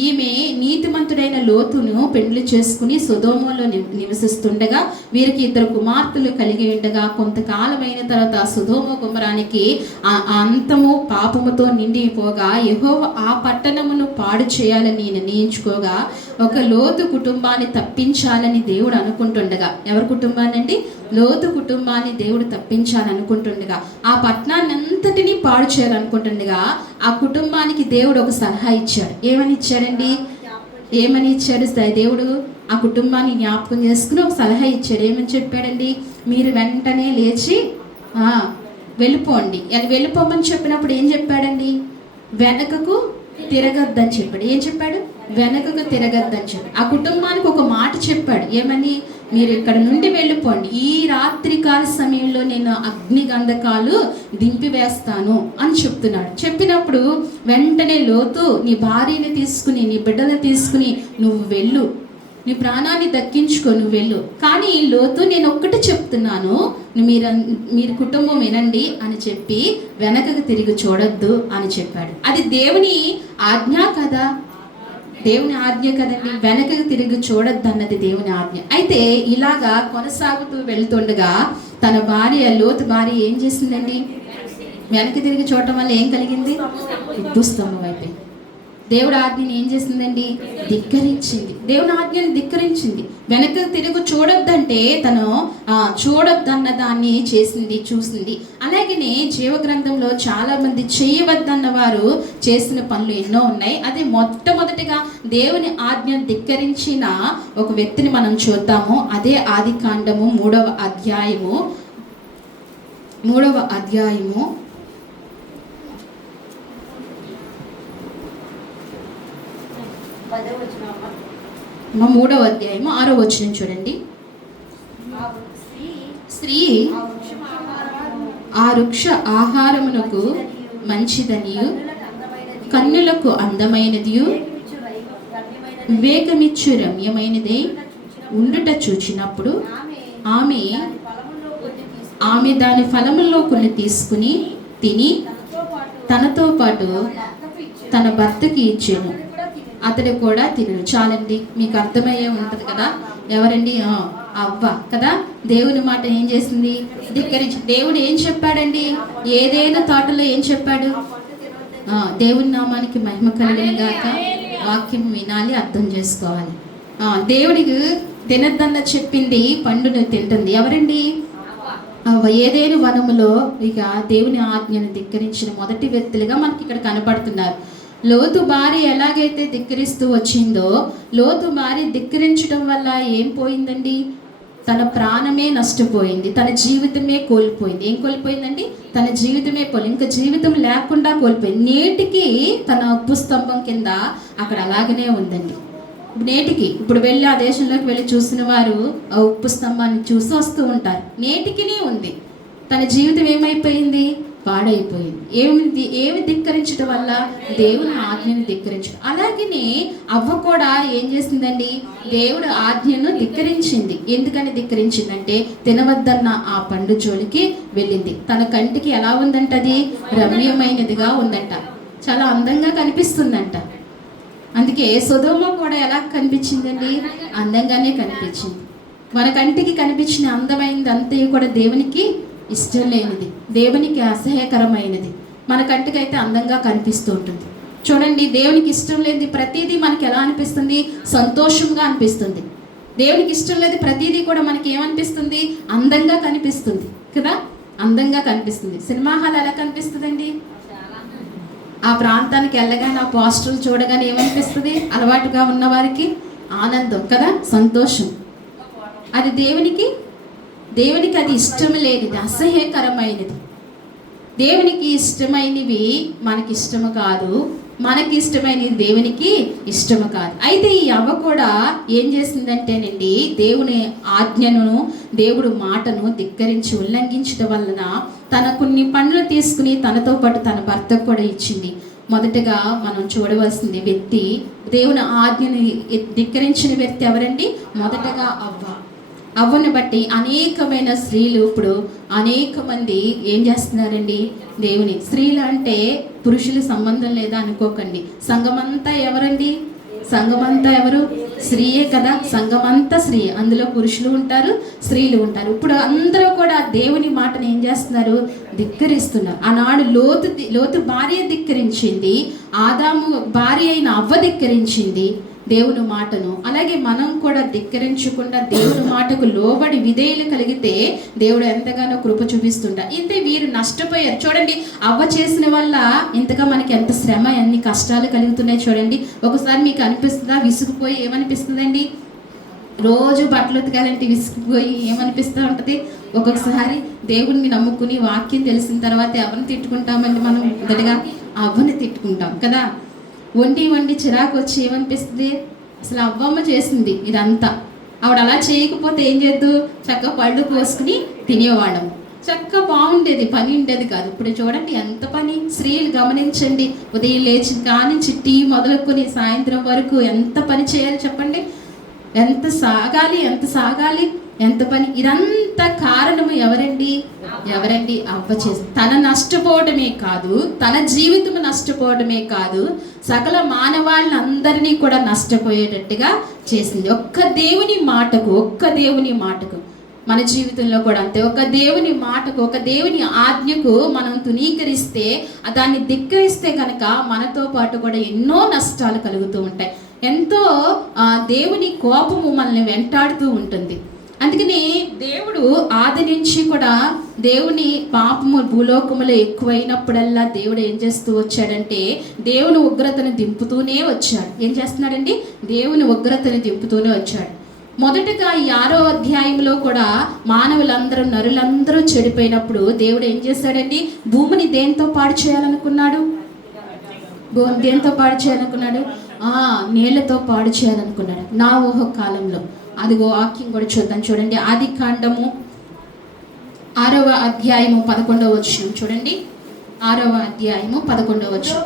ఈమె నీతిమంతుడైన లోతును పెండ్లి చేసుకుని సొదొమలో నివసిస్తుండగా వీరికి 2 కుమార్తెలు కలిగి ఉండగా కొంతకాలమైన తర్వాత సొదొమ గుమరానికి అంతము పాపముతో నిండిపోగా యెహోవా ఆ పట్టణమును పాడు చేయాలని నిర్ణయించుకోగా ఒక లోతు కుటుంబాన్ని తప్పించాలని దేవుడు అనుకుంటుండగా, ఎవరి కుటుంబాన్ని అండి? లోతు కుటుంబాన్ని దేవుడు తప్పించాలనుకుంటుండగా, ఆ పట్టణాన్ని అంతటినీ పాడు చేయాలనుకుంటుండగా ఆ కుటుంబానికి దేవుడు ఒక సలహా ఇచ్చాడు. ఏమని ఇచ్చాడు దేవుడు? ఆ కుటుంబాన్ని జ్ఞాపకం చేసుకుని ఒక సలహా ఇచ్చాడు. ఏమని చెప్పాడండి? మీరు వెంటనే లేచి వెళ్ళిపోండి అని వెళ్ళిపోమని చెప్పినప్పుడు ఏం చెప్పాడండి? వెనకకు తిరగద్దని చెప్పాడు. ఏం చెప్పాడు? వెనకకు తిరగద్దని చెప్పాడు. ఆ కుటుంబానికి ఒక మాట చెప్పాడు. ఏమని? మీరు ఇక్కడ నుండి వెళ్ళిపోండి, ఈ రాత్రి కాల సమయంలో నేను అగ్ని గంధకాలు దింపివేస్తాను అని చెప్తున్నాడు. చెప్పినప్పుడు వెంటనే లోతు, నీ భార్యని తీసుకుని, నీ బిడ్డను తీసుకుని నువ్వు వెళ్ళు, నీ ప్రాణాన్ని దక్కించుకో, నువ్వు వెళ్ళు. కానీ లోతు, నేను ఒక్కటి చెప్తున్నాను, మీరు కుటుంబం వినండి అని చెప్పి వెనకకు తిరిగి చూడొద్దు అని చెప్పాడు. అది దేవుని ఆజ్ఞ కదా, దేవుని ఆజ్ఞ కదండి. వెనకకు తిరిగి చూడొద్దు అన్నది దేవుని ఆజ్ఞ. అయితే ఇలాగా కొనసాగుతూ వెళ్తుండగా తన భార్య, లోతు భార్య ఏం చేసిందండి? వెనక్కి తిరిగి చూడటం వల్ల ఏం కలిగింది? ఉద్దుస్తంభం అయిపోయింది. దేవుడి ఆజ్ఞని ఏం చేసిందండి? ధిక్కరించింది. దేవుని ఆజ్ఞని ధిక్కరించింది. వెనక్కి తిరిగి చూడొద్దంటే తను చూడొద్దన్న దాన్ని చూసింది. అలాగనే జీవగ్రంథంలో చాలామంది చేయవద్దన్న వారు చేసిన పనులు ఎన్నో ఉన్నాయి. అది మొట్టమొదటిగా దేవుని ఆజ్ఞను ధిక్కరించిన ఒక వ్యక్తిని మనం చూద్దాము. అదే ఆదికాండము 3వ అధ్యాయము 3వ అధ్యాయము 6వ వచనం చూడండి. స్త్రీ ఆ వృక్ష ఆహారమునకు మంచిదనియు, కన్నులకు అందమైనదియు, వివేకమిచ్చు రమ్యమైనదై ఉండుట చూచినప్పుడు ఆమె దాని ఫలములో కొన్ని తీసుకుని తిని తనతో పాటు తన భర్తకి ఇచ్చాను, అతడు కూడా తినను. చాలండి, మీకు అర్థమయ్యే ఉంటుంది కదా. ఎవరండి? అవ్వ కదా. దేవుని మాట ఏం చేసింది? ధిక్కరించి. దేవుడు ఏం చెప్పాడండి? ఏదైనా తోటలో ఏం చెప్పాడు? దేవుని నామానికి మహిమ కలిగిన గాక. వాక్యం వినాలి, అర్థం చేసుకోవాలి. దేవుడికి తినద్దన్న చెప్పింది పండును తింటుంది. ఎవరండి? ఏదైనా వనములో ఇక దేవుని ఆజ్ఞను ధిక్కరించిన మొదటి వ్యక్తులుగా మనకి ఇక్కడ కనపడుతున్నారు. లోతు భార్య ఎలాగైతే ధిక్కరిస్తూ వచ్చిందో, లోతు భార్య ధిక్కరించడం వల్ల ఏం పోయిందండి? తన ప్రాణమే నష్టపోయింది, తన జీవితమే కోల్పోయింది. ఏం కోల్పోయిందండి? తన జీవితమే ఇంకా జీవితం లేకుండా కోల్పోయింది. నేటికి తన ఉప్పు స్తంభం కింద అక్కడ అలాగనే ఉందండి. నేటికి ఇప్పుడు వెళ్ళి ఆ దేశంలోకి వెళ్ళి చూసిన వారు ఆ ఉప్పు స్తంభాన్ని చూసి వస్తూ ఉంటారు. నేటికినే ఉంది. తన జీవితం ఏమైపోయింది? పాడైపోయింది. ఏమి ధిక్కరించడం వల్ల? దేవుని ఆజ్ఞను ధిక్కరించడం. అలాగనే అవ్వ కూడా ఏం చేసిందండి? దేవుడు ఆజ్ఞను ధిక్కరించింది. ఎందుకని ధిక్కరించిందంటే తినవద్దన్న ఆ పండు జోలికి వెళ్ళింది. తన కంటికి ఎలా ఉందంట? అది రమ్యమైనదిగా ఉందంట, చాలా అందంగా కనిపిస్తుందంట. అందుకే సొదొమ కూడా ఎలా కనిపించిందండి? అందంగానే కనిపించింది. మన కంటికి కనిపించిన అందమైనది అంతే కూడా దేవునికి ఇష్టం లేనిది, దేవునికి అసహ్యకరమైనది మన కంటికైతే అందంగా కనిపిస్తూ ఉంటుంది. చూడండి, దేవునికి ఇష్టం లేనిది ప్రతిదీ మనకి ఎలా అనిపిస్తుంది? సంతోషంగా అనిపిస్తుంది. దేవునికి ఇష్టం లేదు ప్రతిదీ కూడా మనకి ఏమనిపిస్తుంది? అందంగా కనిపిస్తుంది కదా. అందంగా కనిపిస్తుంది. సినిమా హాల్ ఎలా కనిపిస్తుందండి? ఆ ప్రాంతానికి వెళ్ళగానే ఆ పోస్టర్లు చూడగానే ఏమనిపిస్తుంది? అలవాటుగా ఉన్న వారికి ఆనందం కదా, సంతోషం. అది దేవునికి అది ఇష్టం లేనిది, అసహ్యకరమైనది. దేవునికి ఇష్టమైనవి మనకి ఇష్టము కాదు, మనకి ఇష్టమైనది దేవునికి ఇష్టము కాదు. అయితే ఈ అవ్వ కూడా ఏం చేసిందంటేనండి, దేవుని ఆజ్ఞను, దేవుడు మాటను ధిక్కరించి ఉల్లంఘించడం వలన తన కొన్ని పండ్లు తీసుకుని తనతో పాటు తన భర్తకు కూడా ఇచ్చింది. మొదటగా మనం చూడవలసింది వ్యక్తి, దేవుని ఆజ్ఞని ధిక్కరించిన వ్యక్తి ఎవరండి? మొదటగా అవ్వను బట్టి అనేకమైన స్త్రీలు ఇప్పుడు అనేక మంది ఏం చేస్తున్నారండి? దేవుని స్త్రీలు అంటే పురుషుల సంబంధం లేదా అనుకోకండి. సంఘమంతా ఎవరండి? సంఘమంతా ఎవరు? స్త్రీయే కదా. సంఘమంతా స్త్రీ, అందులో పురుషులు ఉంటారు, స్త్రీలు ఉంటారు. ఇప్పుడు అందరూ కూడా దేవుని మాటను ఏం చేస్తున్నారు? ధిక్కరిస్తున్నారు. ఆనాడు లోతు భార్య ధిక్కరించింది, ఆదాము భార్య అయిన అవ్వ ధిక్కరించింది దేవుని మాటను. అలాగే మనం కూడా ధిక్కరించకుండా దేవుని మాటకు లోబడి విధేయులు కలిగితే దేవుడు ఎంతగానో కృప చూపిస్తుంటారు. ఇంతే వీరు నష్టపోయారు. చూడండి, అవ్వ చేసిన వల్ల ఇంతగా మనకి ఎంత శ్రమ, ఎన్ని కష్టాలు కలుగుతున్నాయి చూడండి. ఒకసారి మీకు అనిపిస్తుందా? విసుగుపోయి ఏమనిపిస్తుందండి? రోజు బట్టలు ఉతకాలంటే విసుగుపోయి ఏమనిపిస్తూ ఉంటుంది? ఒక్కొక్కసారి దేవుడిని నమ్ముకుని వాక్యం తెలిసిన తర్వాత ఎవరిని తిట్టుకుంటామండి? మనం మొదటగా అవ్వని తిట్టుకుంటాం కదా. వండి వండి చిరాకు వచ్చి ఏమనిపిస్తుంది, అసలు అవ్వమ్మ చేసింది ఇదంతా, ఆవిడ అలా చేయకపోతే ఏం చేద్దు, చక్కగా పళ్ళు కోసుకుని తినేవాళ్ళం, చక్కగా బాగుండేది, పని ఉండేది కాదు. ఇప్పుడు చూడండి ఎంత పని. స్త్రీలు గమనించండి, ఉదయం లేచి కానించి టీ మొదలుకొని సాయంత్రం వరకు ఎంత పని చేయాలి చెప్పండి. ఎంత సాగాలి ఎంత పని. ఇదంతా కారణము ఎవరండి? అవ్వ చేసి తన నష్టపోవడమే కాదు, తన జీవితం నష్టపోవడమే కాదు, సకల మానవాళ్ళందరినీ కూడా నష్టపోయేటట్టుగా చేసింది. ఒక్క దేవుని మాటకు మన జీవితంలో కూడా అంతే. ఒక దేవుని మాటకు, ఒక దేవుని ఆజ్ఞకు మనం తునీకరిస్తే, దాన్ని ధిక్కరిస్తే కనుక మనతో పాటు కూడా ఎన్నో నష్టాలు కలుగుతూ ఉంటాయి. ఎంతో దేవుని కోపము మనల్ని వెంటాడుతూ ఉంటుంది. అందుకని దేవుడు ఆది నుంచి కూడా దేవుని పాపము భూలోకములో ఎక్కువైనప్పుడల్లా దేవుడు ఏం చేస్తూ వచ్చాడంటే దేవుని ఉగ్రతను దింపుతూనే వచ్చాడు. ఏం చేస్తున్నాడండి? దేవుని ఉగ్రతను దింపుతూనే వచ్చాడు. మొదటగా ఈ 6వ అధ్యాయంలో కూడా నరులందరూ చెడిపోయినప్పుడు దేవుడు ఏం చేశాడండి? భూమిని దేంతో పాడు చేయాలనుకున్నాడు? నీళ్లతో పాడు చేయాలనుకున్నాడు నోవహు కాలంలో. అదిగో వాక్యం కూడా చూద్దాం, చూడండి. ఆది కాండము 6వ అధ్యాయము 11వ వచనం చూడండి. 6వ అధ్యాయము 11వ వచనం.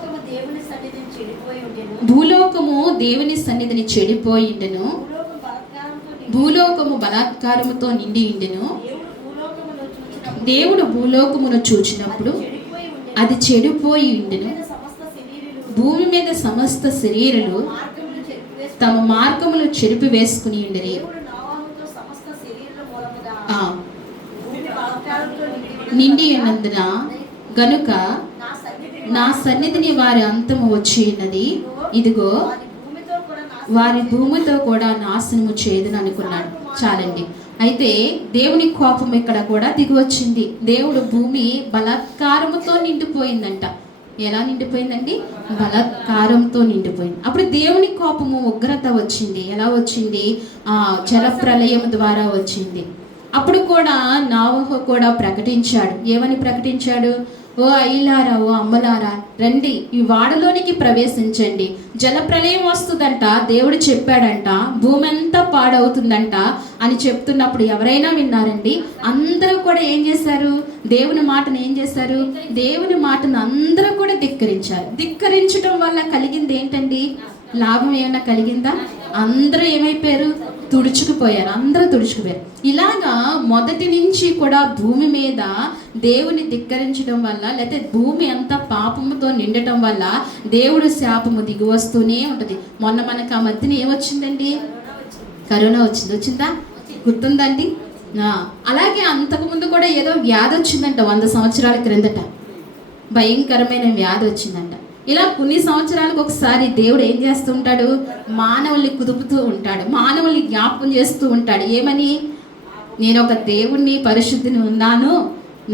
భూలోకము దేవుని సన్నిధిని చెడిపోయిండెను, భూలోకము బలాత్కారముతో నిండి ఉండెను. దేవుడు భూలోకమును చూచినప్పుడు అది చెడిపోయి ఉండెను. భూమి మీద సమస్త శరీరులు తమ మార్గములు చెరిపి వేసుకుని ఉండేది. నిండి ఉన్నందున గనుక నా సన్నిధిని వారి అంతము వచ్చి ఉన్నది, ఇదిగో వారి భూమితో కూడా నాశనము చేయదని అనుకున్నాడు. చాలండి. అయితే దేవుని కోపం ఇక్కడ కూడా దిగి వచ్చింది. దేవుడు భూమి బలాత్కారముతో నిండిపోయిందంట. ఎలా నిండిపోయిందండి? బలాత్కారంతో నిండిపోయింది. అప్పుడు దేవుని కోపము ఉగ్రత వచ్చింది. ఎలా వచ్చింది? జల ప్రళయం ద్వారా వచ్చింది. అప్పుడు కూడా నోవహు కూడా ప్రకటించాడు. ఏమని ప్రకటించాడు? ఓ అయ్యలారా, ఓ అమ్మలారా, రండి, ఈ వాడలోనికి ప్రవేశించండి, జల ప్రళయం వస్తుందంట, దేవుడు చెప్పాడంట, భూమి అంతా పాడవుతుందంట అని చెప్తున్నప్పుడు ఎవరైనా విన్నారండి? అందరూ కూడా ఏం చేశారు? దేవుని మాటను అందరూ కూడా ధిక్కరించారు. ధిక్కరించడం వల్ల కలిగింది ఏంటండి? లాభం ఏమైనా కలిగిందా? అందరూ ఏమైపోయారు? అందరూ తుడుచుకుపోయారు. ఇలాగా మొదటి నుంచి కూడా భూమి మీద దేవుని ధిక్కరించడం వల్ల, లేకపోతే భూమి అంతా పాపముతో నిండటం వల్ల దేవుడు శాపము దిగి వస్తూనే ఉంటుంది. మొన్న మనకు ఆ మధ్యన ఏమొచ్చిందండి? కరోనా వచ్చిందా? గుర్తుందండి? అలాగే అంతకుముందు కూడా ఏదో వ్యాధి వచ్చిందంట 100 సంవత్సరాల క్రిందట. భయంకరమైన వ్యాధి వచ్చిందంట. ఇలా కొన్ని సంవత్సరాలకు ఒకసారి దేవుడు ఏం చేస్తూ ఉంటాడు? మానవుల్ని కుదుపుతూ ఉంటాడు, మానవుల్ని జ్ఞాపకం చేస్తూ ఉంటాడు. ఏమని? నేను ఒక దేవుణ్ణి, పరిశుద్ధిని ఉన్నాను,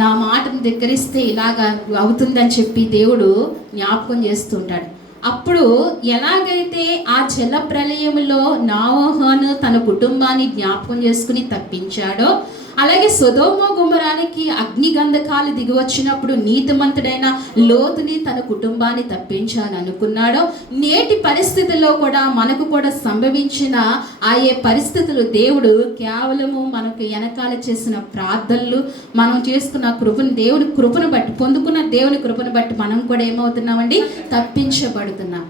నా మాటను ధిక్కరిస్తే ఇలాగా అవుతుందని చెప్పి దేవుడు జ్ఞాపకం చేస్తూ ఉంటాడు. అప్పుడు ఎలాగైతే ఆ జల ప్రళయంలో నోవహును తన కుటుంబాన్ని జ్ఞాపకం చేసుకుని తప్పించాడో, అలాగే సొదొమ గొమొరాకి అగ్ని గంధకాలు దిగి వచ్చినప్పుడు నీతిమంతుడైన లోతుని తన కుటుంబాన్ని తప్పించాలని అనుకున్నాడో, నేటి పరిస్థితుల్లో కూడా మనకు కూడా సంభవించిన ఆయే పరిస్థితులు దేవుడు కేవలము మనకు వెనకాల చేసిన ప్రార్థనలు, మనం చేసుకున్న కృపను, దేవుని కృపను బట్టి, పొందుకున్న దేవుని కృపను బట్టి మనం కూడా ఏమవుతున్నామండి? తప్పించబడుతున్నాం.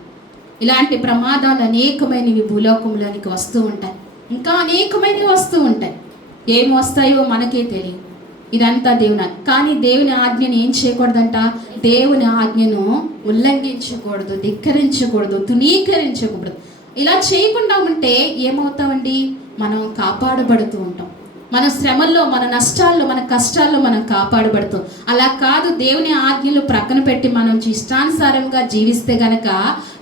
ఇలాంటి ప్రమాదాలు అనేకమైనవి భూలోకంలోనికి వస్తూ ఉంటాయి, ఇంకా అనేకమైనవి వస్తూ ఉంటాయి. ఏం వస్తాయో మనకే తెలియదు. ఇదంతా దేవుని. కానీ దేవుని ఆజ్ఞను ఏం చేయకూడదంట? దేవుని ఆజ్ఞను ఉల్లంఘించకూడదు, ధిక్కరించకూడదు, తునీకరించకూడదు. ఇలా చేయకుండా ఉంటే ఏమవుతామండి? మనం కాపాడబడుతూ ఉంటాం. మన శ్రమల్లో, మన నష్టాల్లో, మన కష్టాల్లో మనం కాపాడబడుతాం. అలా కాదు, దేవుని ఆజ్ఞలు ప్రక్కన పెట్టి మనం ఇష్టానుసారంగా జీవిస్తే గనక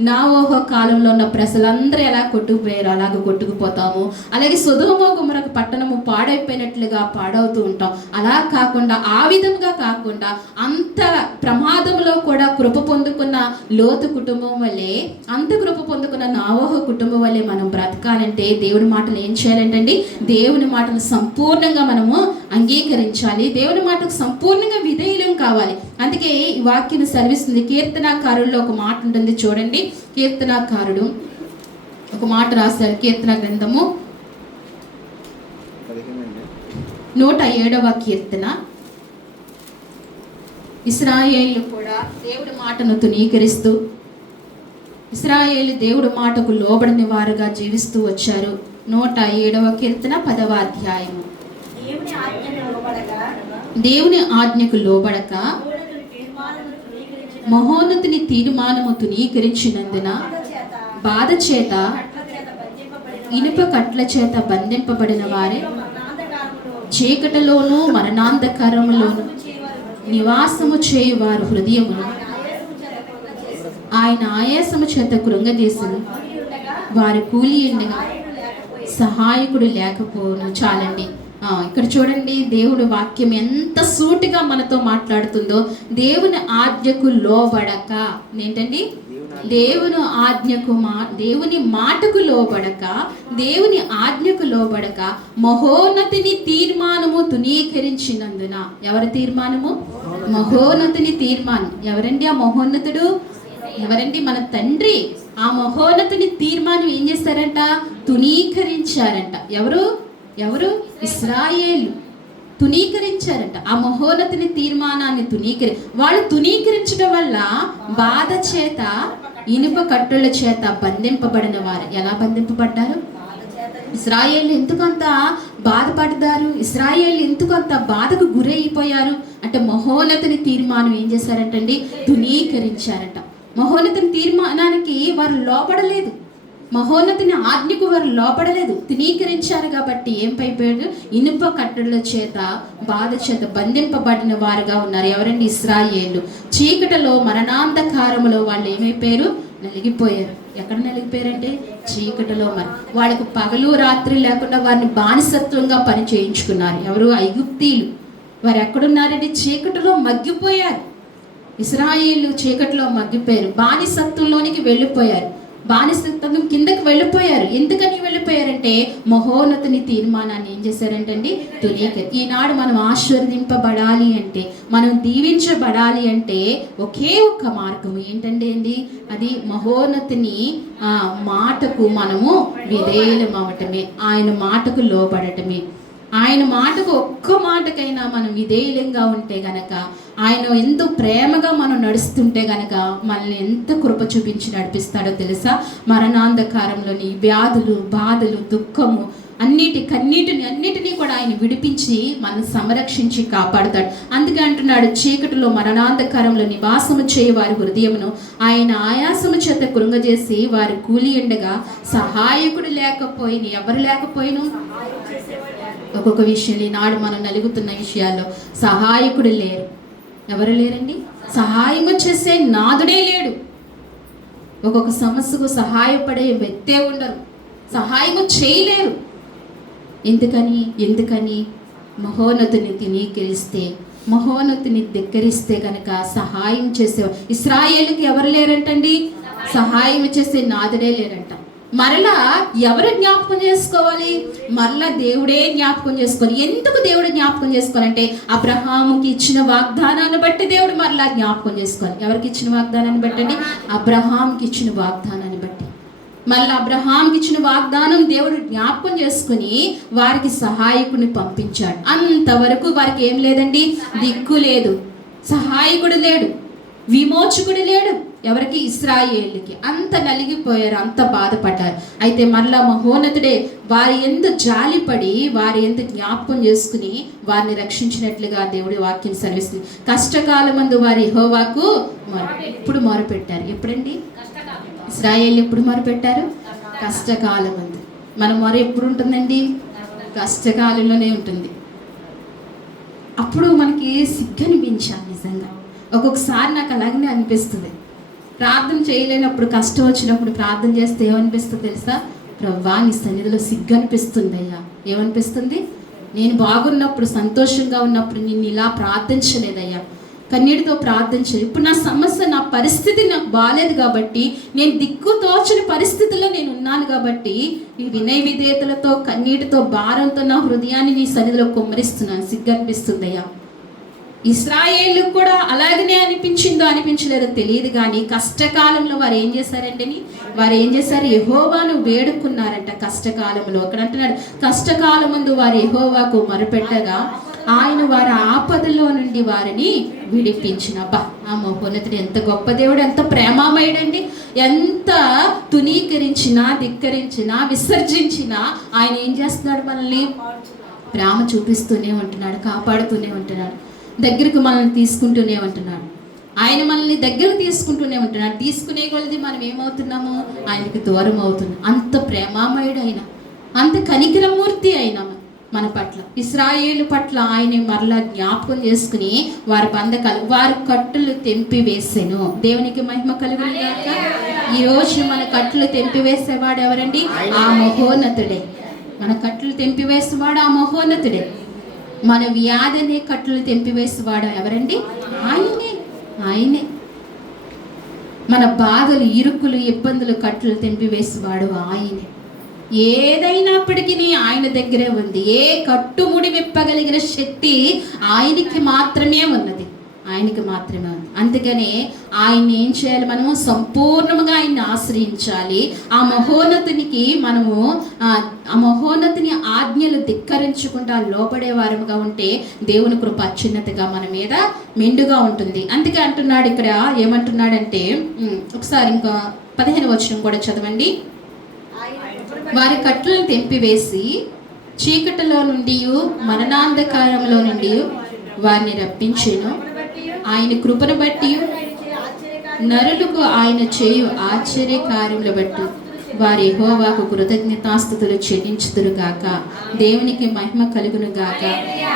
నోవహు కాలంలో ఉన్న ప్రజలందరూ ఎలా కొట్టుకుపోయారు అలాగ కొట్టుకుపోతాము. అలాగే సొదొమ గొమొర పట్టణము పాడైపోయినట్లుగా పాడవుతూ ఉంటాం. అలా కాకుండా, ఆ విధంగా కాకుండా అంత ప్రమాదంలో కూడా కృప పొందుకున్న లోతు కుటుంబం వల్లే, అంత కృప పొందుకున్న నోవహు కుటుంబం వల్లే మనం బ్రతకాలంటే దేవుని మాటలు ఏం చేయాలంటండి? దేవుని మాటలు సంపూర్ణంగా మనము అంగీకరించాలి. దేవుని మాటకు సంపూర్ణంగా విధేయులం కావాలి. అందుకే ఈ వాక్యం సెలవిస్తుంది. కీర్తనాకారుల్లో ఒక మాట ఉంటుంది చూడండి. కీర్తనాకారుడు ఒక మాట రాశారు. కీర్తన గ్రంథము 107వ కీర్తన. ఇశ్రాయేలు కూడా దేవుడి మాటను తునీకరిస్తూ, ఇశ్రాయేలు దేవుడి మాటకు లోబడని వారుగా జీవిస్తూ వచ్చారు. 107వ కీర్తన 10వ అధ్యాయము. దేవుని ఆజ్ఞకు లోబడక మహోన్నతుని తీర్మానము తునీకరించినందున బాధ చేత ఇనుప కట్ల చేత బంధింపబడిన వారే చీకటిలోను మరణాంధకారములోను నివాసము చేయువారు హృదయమును ఆయన ఆయాసము చేత కృంగదీసెను. వారి కూలి ఉండగా సహాయకుడు లేకపోను. చాలండి. ఇక్కడ చూడండి, దేవుడి వాక్యం ఎంత సూటిగా మనతో మాట్లాడుతుందో. దేవుని ఆజ్ఞకు లోబడక ఏంటండి, దేవుని మాటకు లోబడక, దేవుని ఆజ్ఞకు లోబడక మహోన్నతిని తీర్మానము తునీకరించినందున. ఎవరి తీర్మానము? మహోన్నతిని తీర్మానం. ఎవరండి ఆ మహోన్నతుడు? ఎవరండి? మన తండ్రి. ఆ మహోన్నతిని తీర్మానం ఏం చేశారంట? తునీకరించారంట. ఎవరు? ఇశ్రాయేలు తునీకరించారంట. ఆ మహోన్నతిని తీర్మానాన్ని వాళ్ళు తునీకరించడం వల్ల బాధ చేత ఇనుప కట్టుల చేత బంధింపబడిన వారు. ఎలా బంధింపబడ్డారు? ఇశ్రాయేలు ఎందుకంత బాధపడ్డారు? ఇశ్రాయేలు ఎందుకంత బాధకు గురైపోయారు అంటే మహోన్నతిని తీర్మానం ఏం చేశారంటండి? తునీకరించారంట. మహోన్నతిని తీర్మానానికి వారు లోపడలేదు. మహోన్నతిని ఆజ్ఞకు వారు లోపడలేదు, తునీకరించారు. కాబట్టి ఏం పైపోయారు? ఇనుప కట్టడల చేత బాధ చేత బంధింపబడిన వారుగా ఉన్నారు. ఎవరండి? ఇశ్రాయేలు. చీకటిలో మరణాంధకారములో వాళ్ళు ఏమైపోయారు? నలిగిపోయారు. ఎక్కడ నలిగిపోయారంటే చీకటిలో. వాళ్ళకు పగలు రాత్రి లేకుండా వారిని బానిసత్వంగా పని చేయించుకున్నారు. ఎవరు? ఐగుప్తీయులు. వారు ఎక్కడున్నారంటే చీకటిలో మగ్గిపోయారు. ఇశ్రాయేలు చీకటిలో మగ్గిపోయారు, బానిసత్వంలోనికి వెళ్ళిపోయారు, బానిసత్వం కిందకి వెళ్ళిపోయారు. ఎందుకని వెళ్ళిపోయారంటే మహోన్నతిని తీర్మానాన్ని ఏం చేశారంటండి? ఈనాడు మనం ఆశీర్వదింపబడాలి అంటే, మనం దీవించబడాలి అంటే ఒకే ఒక్క మార్గం ఏంటండి? అది మహోన్నతిని మాటకు మనము విధేయులం అవటమే, ఆయన మాటకు లోబడటమే. ఆయన మాటకు ఒక్క మాటకైనా మనం విధేయులంగా ఉంటే గనక, ఆయన ఎంత ప్రేమగా మనం నడుస్తుంటే గనక మనల్ని ఎంత కృప చూపించి నడిపిస్తాడో తెలుసా? మరణాంధకారంలోని వ్యాధులు, బాధలు, దుఃఖము అన్నిటినీ కూడా ఆయన విడిపించి మనం సంరక్షించి కాపాడుతాడు. అందుకే అంటున్నాడు, చీకటిలో మరణాంధకారంలో నివాసము చేయ వారి హృదయమును ఆయన ఆయాసము చేత కృంగజేసి వారి కూలి ఉండగా సహాయకుడు లేకపోయిన. ఎవరు లేకపోయిను? ఒక్కొక్క విషయం ఈనాడు మనం నలుగుతున్న విషయాల్లో సహాయకుడు లేరు. ఎవరు లేరండి? సహాయము చేసే నాదుడే లేడు. ఒక్కొక్క సమస్యకు సహాయపడే వ్యక్తే ఉండరు, సహాయము చేయలేరు. ఎందుకని మహోన్నతిని తినీకరిస్తే, మహోన్నతిని ధిక్కరిస్తే కనుక సహాయం చేసేవారు. ఇశ్రాయేలుకి ఎవరు లేరంటండి? సహాయం చేసే నాదుడే లేరంట. మరలా ఎవరు జ్ఞాపకం చేసుకోవాలి? మరలా దేవుడే జ్ఞాపకం చేసుకోవాలి. ఎందుకు దేవుడు జ్ఞాపకం చేసుకోవాలంటే అబ్రహాముకి ఇచ్చిన వాగ్దానాన్ని బట్టి దేవుడు మరలా జ్ఞాపకం చేసుకోవాలి. ఎవరికి ఇచ్చిన వాగ్దానాన్ని బట్టండి? అబ్రహాంకి ఇచ్చిన వాగ్దానాన్ని బట్టి. మళ్ళీ అబ్రహాంకి ఇచ్చిన వాగ్దానం దేవుడు జ్ఞాపకం చేసుకుని వారికి సహాయకుడిని పంపించాడు. అంతవరకు వారికి ఏం లేదండి? దిక్కు లేదు, సహాయకుడు లేడు, విమోచకుడు లేడు. ఎవరికి? ఇశ్రాయేలుకి. అంత నలిగిపోయారు, అంత బాధపడ్డారు. అయితే మరలా మహోన్నతుడే వారి యందు జాలిపడి, వారి యందు జ్ఞాపకం చేసుకుని వారిని రక్షించినట్లుగా దేవుడి వాక్యం సెలవిస్తుంది. కష్టకాలమందు వారి యెహోవాకు ఎప్పుడు మొరపెట్టారు? ఎప్పుడండి? ఇశ్రాయేలు ఎప్పుడు మొరపెట్టారు? కష్టకాలమందు. మన మొర ఎప్పుడు ఉంటుందండి? కష్టకాలంలోనే ఉంటుంది. అప్పుడు మనకి సిగ్గనిపించాలి నిజంగా. ఒక్కొక్కసారి నాకు అలాగనే అనిపిస్తుంది. ప్రార్థన చేయలేనప్పుడు, కష్టం వచ్చినప్పుడు ప్రార్థన చేస్తే ఏమనిపిస్తుంది తెలుసా? ప్రభువా, నీ సన్నిధిలో సిగ్గు అనిపిస్తుంది అయ్యా. ఏమనిపిస్తుంది? నేను బాగున్నప్పుడు, సంతోషంగా ఉన్నప్పుడు నిన్ను ఇలా ప్రార్థించలేదయ్యా, కన్నీటితో ప్రార్థించలేదు. ఇప్పుడు నా సమస్య, నా పరిస్థితి నాకు బాలేదు కాబట్టి, నేను దిక్కు తోచని పరిస్థితుల్లో నేను ఉన్నాను కాబట్టి, ఈ వినయ విధేయతలతో కన్నీటితో భారంతో నా హృదయాన్ని నీ సన్నిధిలో కుమ్మరిస్తున్నాను. సిగ్గు అనిపిస్తుందయ్యా. ఇశ్రాయేలు కూడా అలాగనే అనిపించిందో అనిపించలేదో తెలియదు, కానీ కష్టకాలంలో వారు ఏం చేశారంటే యెహోవాను వేడుకున్నారంట. కష్టకాలంలో అక్కడ అంటున్నాడు, కష్టకాలం ముందు వారు యెహోవాకు మొరపెట్టగా ఆయన వారి ఆపదలో నుండి వారిని విడిపించిన. ఆ మహోన్నతుడు ఎంత గొప్ప దేవుడు, ఎంత ప్రేమామయుడండి. ఎంత తునీకరించినా, ధిక్కరించినా, విసర్జించినా ఆయన ఏం చేస్తున్నాడు? మనల్ని ప్రేమ చూపిస్తూనే ఉంటున్నాడు, కాపాడుతూనే ఉంటున్నాడు, దగ్గరకు మనల్ని తీసుకుంటూనే ఉంటున్నాడు. ఆయన మనల్ని దగ్గరకు తీసుకుంటూనే ఉంటున్నాడు. తీసుకునే కొలది మనం ఏమవుతున్నాము? ఆయనకి దూరం అవుతున్నాం. అంత ప్రేమామయుడు అయిన, అంత కనికరమూర్తి అయిన మన పట్ల, ఇశ్రాయేలు పట్ల ఆయన మరలా జ్ఞాపకం చేసుకుని వారి కట్టులు తెంపివేసెను. దేవునికి మహిమ కలుగును గాక. ఈరోజు మన కట్టులు తెంపివేసేవాడు ఎవరండి? ఆ మహోన్నతుడే. మన కట్టులు తెంపివేసేవాడు ఆ మహోన్నతుడే. మన వ్యాధిని కట్టులు తెంపివేసేవాడు ఎవరండి? ఆయనే. మన బాధలు, ఇరుకులు, ఇబ్బందులు కట్టులు తెంపివేసేవాడు ఆయనే. ఏదైనప్పటికీ ఆయన దగ్గరే ఉంది. ఏ కట్టుముడి విప్పగలిగిన శక్తి ఆయనకి మాత్రమే ఉన్నది. అందుకనే ఆయన ఏం చేయాలి? మనము సంపూర్ణంగా ఆయన్ని ఆశ్రయించాలి. ఆ మహోన్నతిని ఆజ్ఞలు ధిక్కరించుకుంటా లోపడే వారముగా ఉంటే దేవుని కృప అత్యున్నతిగా మన మీద మెండుగా ఉంటుంది. అందుకే అంటున్నాడు ఇక్కడ, ఏమంటున్నాడంటే ఒకసారి ఇంకా 15వ వచనం కూడా చదవండి. వారి కట్లను తెంపివేసి చీకటిలో నుండి మరణాంధకారంలో నుండి వారిని రప్పించెను. ఆయన కృపను బట్టి నరులకు ఆయన చేయు ఆశ్చర్య కార్యములు బట్టి వారి యెహోవాకు కృతజ్ఞతాస్తుతులు చెల్లించుదురు గాక. దేవునికి మహిమ కలుగును గాక.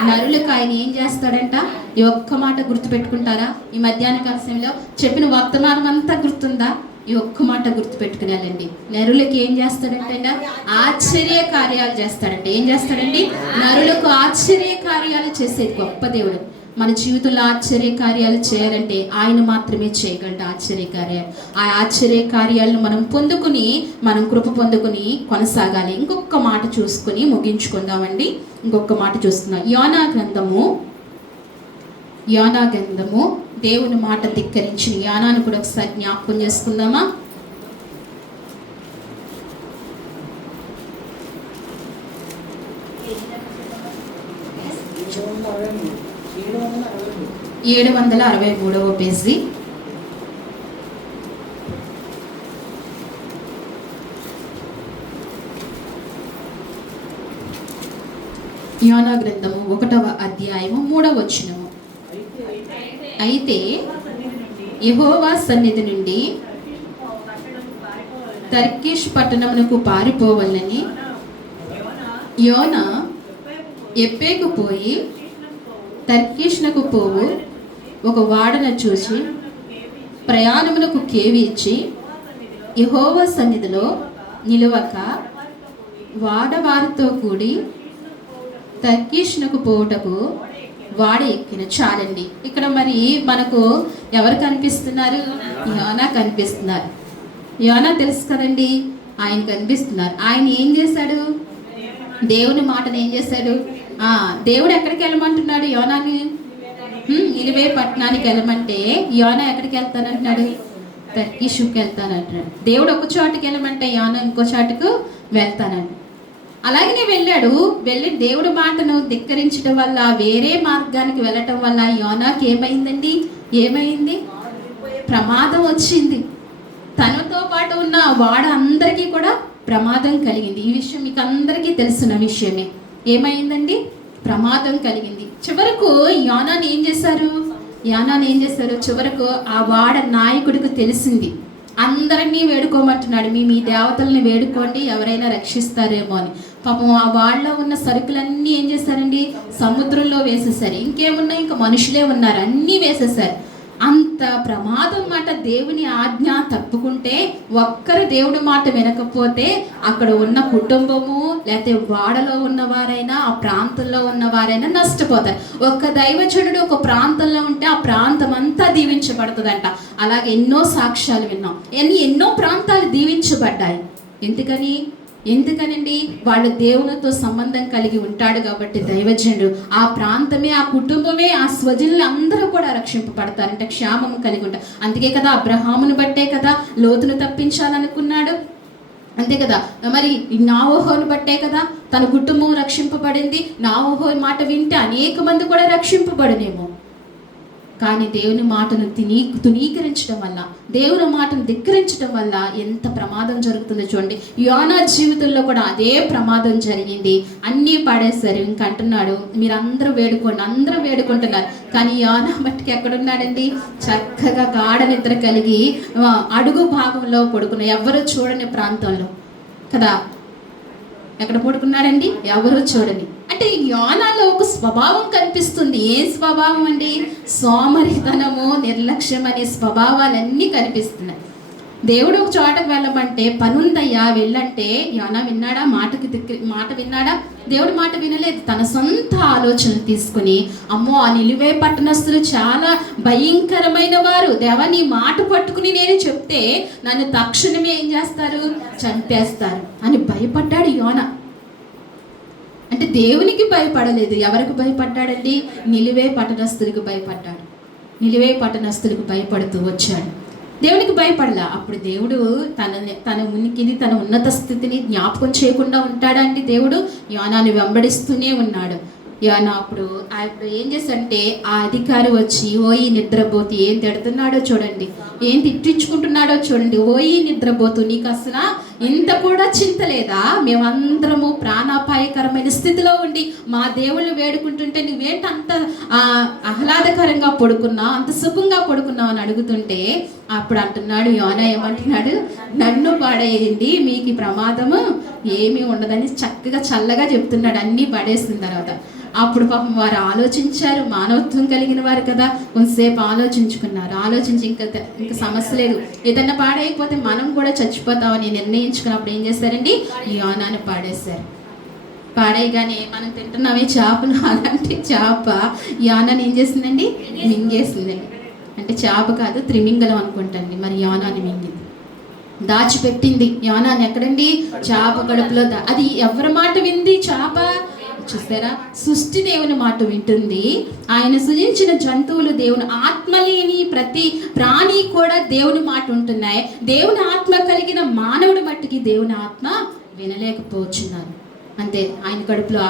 నరులకు ఆయన ఏం చేస్తాడంట? ఈ ఒక్క మాట గుర్తుపెట్టుకుంటారా? ఈ మధ్యాహ్న కాల సమయంలో చెప్పిన వర్తమానం అంతా గుర్తుందా? ఈ ఒక్క మాట గుర్తుపెట్టుకుని వెళ్ళండి. నరులకు ఏం చేస్తాడంటే ఆశ్చర్య కార్యాలు చేస్తాడంట. ఏం చేస్తాడండి? నరులకు ఆశ్చర్య కార్యాలు చేసేది గొప్ప దేవుడు. మన జీవితంలో ఆశ్చర్య కార్యాలు చేయాలంటే ఆయన మాత్రమే చేయగలడు ఆశ్చర్య కార్యాలు. ఆ ఆశ్చర్య కార్యాలను మనం కృప పొందుకుని కొనసాగాలి. ఇంకొక మాట చూసుకుని ముగించుకుందామండి. ఇంకొక మాట చూస్తున్నాం. యోనా గ్రంథము దేవుని మాట ధిక్కరించిన యోనాను కూడా ఒకసారి జ్ఞాపకం చేసుకుందామా? ఏడు 763వ పేజీ. యోనా గ్రంథము 1వ అధ్యాయము 3వ వచనము. అయితే యెహోవా సన్నిధి నుండి తర్కీష్ పట్టణమునకు పారిపోవాలని యోనా ఎప్పేకు పోయి తర్కీష్నకు పోవు ఒక వాడను చూసి ప్రయాణమునకు కేవి ఇచ్చి యెహోవా సన్నిధిలో నిలువక వాడవారితో కూడి తర్కీష్నకు పోవుటకు వాడ ఎక్కిన. చాలండి. ఇక్కడ మరి మనకు ఎవరు కనిపిస్తున్నారు? యోనా కనిపిస్తున్నారు. యోనా తెలుసు కదండి, ఆయన కనిపిస్తున్నారు. ఆయన ఏం చేశాడు? దేవుని మాటను ఏం చేశాడు? దేవుడు ఎక్కడికి వెళ్ళమంటున్నాడు యోనాని? నినివే పట్టణానికి వెళ్ళమంటే యోనా ఎక్కడికి వెళ్తానంటున్నాడు? తర్కీషుకి వెళ్తానంటున్నాడు. దేవుడు ఒక చోటుకి వెళ్ళమంటే యోనా ఇంకో చోటుకు వెళ్తానంట. అలాగనే వెళ్ళి దేవుడి మాటను ధిక్కరించడం వల్ల, వేరే మార్గానికి వెళ్ళటం వల్ల యోనాకి ఏమైంది? ప్రమాదం వచ్చింది. తనతో పాటు ఉన్న వాడ అందరికీ కూడా ప్రమాదం కలిగింది. ఈ విషయం మీకు అందరికీ తెలిసిన విషయమే. ఏమైందండి? ప్రమాదం కలిగింది. చివరకు యోనాని ఏం చేశారు? చివరకు ఆ వాడ నాయకుడికి తెలిసింది. అందరినీ వేడుకోమంటున్నాడు. మీ దేవతల్ని వేడుకోండి, ఎవరైనా రక్షిస్తారేమో అని. పాపం ఆ వాళ్ళలో ఉన్న సరుకులన్నీ ఏం చేశారండి? సముద్రంలో వేసేసారు. ఇంకేమున్నాయి? ఇంకా మనుషులే ఉన్నారు, అన్నీ వేసేసారు. అంత ప్రమాదం మాట. దేవుని ఆజ్ఞ తప్పుకుంటే, ఒక్కరు దేవుడి మాట వినకపోతే అక్కడ ఉన్న కుటుంబము లేకపోతే వాడలో ఉన్నవారైనా ఆ ప్రాంతంలో ఉన్నవారైనా నష్టపోతారు. ఒక దైవజనుడు ఒక ప్రాంతంలో ఉంటే ఆ ప్రాంతం అంతా దీవించబడుతుందంట. అలాగే ఎన్నో సాక్ష్యాలు విన్నాం, ఎన్నో ప్రాంతాలు దీవించబడ్డాయి. ఎందుకనండి? వాళ్ళు దేవునితో సంబంధం కలిగి ఉంటాడు కాబట్టి దైవజనుడు ఆ ప్రాంతమే, ఆ కుటుంబమే, ఆ స్వజనులు అందరూ కూడా రక్షింపబడతారంటే క్షేమం కలిగి ఉంటారు. అందుకే కదా అబ్రహామును బట్టే కదా లోతును తప్పించాలనుకున్నాడు, అంతే కదా. మరి నావోహోను బట్టే కదా తన కుటుంబం రక్షింపబడింది. నావోహో మాట వింటే అనేక మంది కూడా రక్షింపబడనేమో. కానీ దేవుని మాటను తునీకరించడం వల్ల, దేవుని మాటను ధిక్కరించడం వల్ల ఎంత ప్రమాదం జరుగుతుందో చూడండి. యోనా జీవితంలో కూడా అదే ప్రమాదం జరిగింది. అన్నీ పాడేశారు. ఇంక అంటున్నాడు మీరందరూ వేడుకోండి, అందరూ వేడుకుంటున్నారు. కానీ యోనా మట్టికి ఎక్కడున్నాడండి? చక్కగా గాఢ నిద్ర కలిగి అడుగు భాగంలో పడుకున్న, ఎవరు చూడని ప్రాంతంలో కదా. ఎక్కడ పడుకున్నాడండి? ఎవరు చూడని. అంటే యోనాలో ఒక స్వభావం కనిపిస్తుంది. ఏ స్వభావం అండి? సోమరితనము, నిర్లక్ష్యం అనే స్వభావాలన్నీ కనిపిస్తున్నాయి. దేవుడు ఒక చోటకు వెళ్ళమంటే పనుందయ్యా వెళ్ళంటే యోనా విన్నాడా? మాట విన్నాడా? దేవుడి మాట వినలేదు. తన సొంత ఆలోచనలు తీసుకుని, అమ్మో ఆ నిలువే పట్టణస్తులు చాలా భయంకరమైన వారు, దేవా నీ మాట పట్టుకుని నేను చెప్తే నన్ను తక్షణమే ఏం చేస్తారు? చంపేస్తారు అని భయపడ్డాడు యోనా. అంటే దేవునికి భయపడలేదు. ఎవరికి భయపడ్డాడండి? నిలువే పట్టణస్తులకు భయపడ్డాడు. నిలువే పట్టణస్తులకు భయపడుతూ వచ్చాడు. దేవునికి భయపడలా. అప్పుడు దేవుడు తన ఉనికిని, తన ఉన్నత స్థితిని జ్ఞాపకం చేయకుండా ఉంటాడండి. దేవుడు యోనాను వెంబడిస్తూనే ఉన్నాడు. యోనా అప్పుడు ఏం చేశాడంటే ఆ అధికారి వచ్చి ఓయి నిద్రపోతు ఏం తిడుతున్నాడో చూడండి, ఏం తిట్టించుకుంటున్నాడో చూడండి. ఓయి నిద్రపోతు నీకు అసలు ఇంత కూడా చింత లేదా? మేమందరము ప్రాణాపాయకరమైన స్థితిలో ఉండి మా దేవుళ్ళు వేడుకుంటుంటే నువ్వేంటి అంత ఆహ్లాదకరంగా పడుకున్నావు, అంత సుఖంగా పడుకున్నావు అని అడుగుతుంటే అప్పుడు అంటున్నాడు యోనా, ఏమంటున్నాడు? నన్ను పడేయండి, మీకు ప్రమాదము ఏమీ ఉండదని చక్కగా చల్లగా చెప్తున్నాడు. అన్నీ పడేసిన తర్వాత అప్పుడు పాపం వారు ఆలోచించారు. మానవత్వం కలిగిన వారు కదా, కొంతసేపు ఆలోచించుకున్నారు. ఆలోచించి ఇంకా సమస్య లేదు, ఏదన్నా పాడైపోతే మనం కూడా చచ్చిపోతామని నిర్ణయించుకున్నప్పుడు ఏం చేశారండి? యోనాను పాడేశారు. పాడేయగానే మనం తింటున్నామే చేపలు, అలాంటి చేప యోనాను ఏం చేసిందండి? మింగేసిందండి. అంటే చేప కాదు, త్రిమింగలం అనుకుంటండి. మరి యోనాని మింగింది, దాచిపెట్టింది. యోనాని ఎక్కడండి? చేప కడుపులో. అది ఎవరి మాట వింది? చేప. చూసారా, సృష్టి దేవుని మాట వింటుంది. ఆయన సృజించిన జంతువులు, దేవుని ఆత్మ లేని ప్రతి ప్రాణి కూడా దేవుని మాట ఉంటున్నాయి. దేవుని ఆత్మ కలిగిన మానవుడి మట్టికి దేవుని ఆత్మ వినలేకపోతున్నారు. అంతే, ఆయన కడుపులో,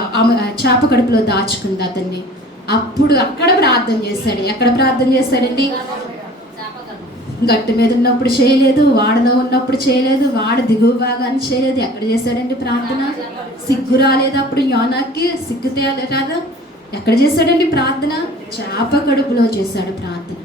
చేప కడుపులో దాచుకుంది అతన్ని. అప్పుడు అక్కడ ప్రార్థన చేశాడు. ఎక్కడ ప్రార్థన చేశాడండి? గట్టు మీద ఉన్నప్పుడు చేయలేదు, వాడలో ఉన్నప్పుడు చేయలేదు, వాడ దిగువ భాగాన్ని చేయలేదు. ఎక్కడ చేశాడండి ప్రార్థన? సిగ్గు రాలేదు అప్పుడు యోనాకి? సిగ్గుతే రాదా? ఎక్కడ చేశాడండి ప్రార్థన? చేప కడుపులో చేశాడు ప్రార్థన.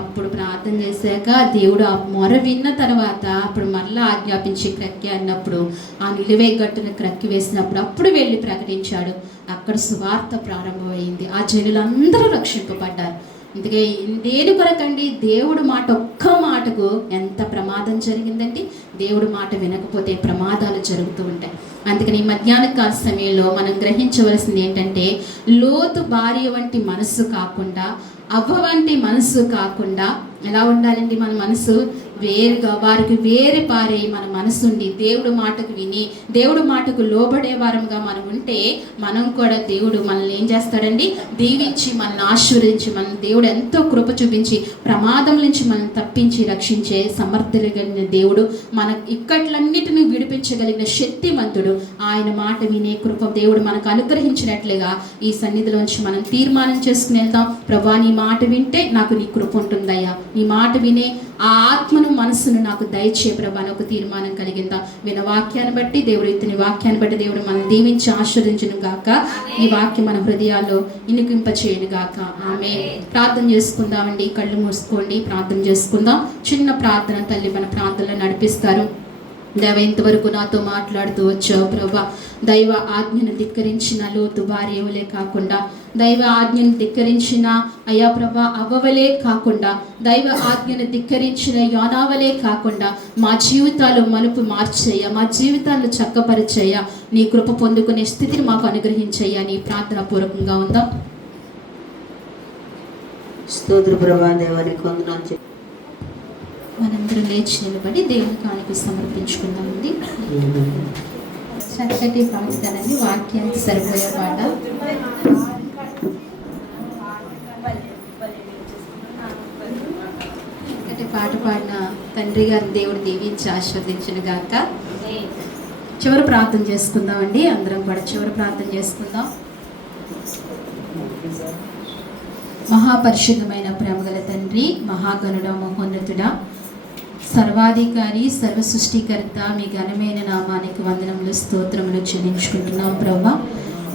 అప్పుడు ప్రార్థన చేశాక దేవుడు ఆ మొర విన్న తర్వాత అప్పుడు మరలా ఆజ్ఞాపించి క్రక్కి అన్నప్పుడు, ఆ నిలువే గట్టును క్రక్కి వేసినప్పుడు అప్పుడు వెళ్ళి ప్రకటించాడు. అక్కడ సువార్త ప్రారంభమైంది. ఆ జనులందరూ రక్షింపబడ్డారు. అందుకే దేని కొరకండి? దేవుడు మాట, ఒక్క మాటకు ఎంత ప్రమాదం జరిగిందండి. దేవుడు మాట వినకపోతే ప్రమాదాలు జరుగుతూ ఉంటాయి. అందుకని ఈ మధ్యాహ్న కాల సమయంలో మనం గ్రహించవలసింది ఏంటంటే, లోతు భార్య వంటి మనస్సు కాకుండా, అవ్వ వంటి మనస్సు కాకుండా ఎలా ఉండాలండి? మన మనసు వేరుగా, వారికి వేరే పారే మన మనసు ఉండి దేవుడు మాటకు విని దేవుడు మాటకు లోబడే వారంగా మనం ఉంటే మనం కూడా దేవుడు మనల్ని ఏం చేస్తాడండి? దీవించి మనల్ని ఆశీర్వదించి, మన దేవుడు ఎంతో కృప చూపించి ప్రమాదం నుంచి మనం తప్పించి రక్షించే సమర్థులైన దేవుడు, మన ఇక్కట్లన్నిటిని విడిపించగలిగిన శక్తిమంతుడు. ఆయన మాట వినే కృప దేవుడు మనకు అనుగ్రహించినట్లుగా ఈ సన్నిధిలోంచి మనం తీర్మానం చేసుకుని వెళ్తాం. ప్రభా, నీ మాట వింటే నాకు నీ కృప ఉంటుందయ్యా, నీ మాట వినే ఆ ఆత్మను, మనస్సును నాకు దయచే ప్రభా అని ఒక తీర్మానం కలిగిందా. విన వాక్యాన్ని బట్టి దేవుడు, ఇతని వాక్యాన్ని బట్టి దేవుడు మనం దీవించి ఆశీర్వదించును గాక. ఈ వాక్యం మన హృదయాల్లో ఇనుకింప చేయను గాక. ఆమె ప్రార్థన చేసుకుందామండి. కళ్ళు మూసుకోండి, ప్రార్థన చేసుకుందాం. చిన్న ప్రార్థన తల్లి మన ప్రార్థనలో నడిపిస్తారు. దేవ, ఇంతవరకు నాతో మాట్లాడుతూ వచ్చావు ప్రభా. దైవ ఆజ్ఞను ధిక్కరించిన లోతు భార్యవలే కాకుండా, దైవ ఆజ్ఞను ధిక్కరించిన అయ్యా ప్రభా అవ్వవలే కాకుండా, దైవ ఆజ్ఞను ధిక్కరించిన యోనావలే కాకుండా మా జీవితాలు మలుపు మార్చేయ, మా జీవితాలను చక్కపరిచేయ, నీ కృప పొందుకునే స్థితిని మాకు అనుగ్రహించయ్యా. నీ ప్రార్థన పూర్వకంగా ఉందాం. స్తోత్ర ప్రభా దేవానికి వందనాలు. మనందరూ లేచి నిలబడి దేవుని కానుక సమర్పించుకుందామండి. చక్కటి పాటనండి, వాక్యానికి సరిపోయే పాట. చక్కటి పాట పాడిన తండ్రి గారి దేవుడు దీవించి ఆశీర్వదించిన గాక. చివరి ప్రార్థన చేసుకుందామండి. అందరం కూడా చివరి ప్రార్థన చేసుకుందాం. మహాపరిశుద్ధమైన ప్రేమగల తండ్రి, మహాగణుడ, మహోన్నతుడా, సర్వాధికారి, సర్వ సృష్టికర్త, మీ ఘనమైన నామానికి వందనములు, స్తోత్రములు చెల్లించుకుంటున్నాం ప్రభువా.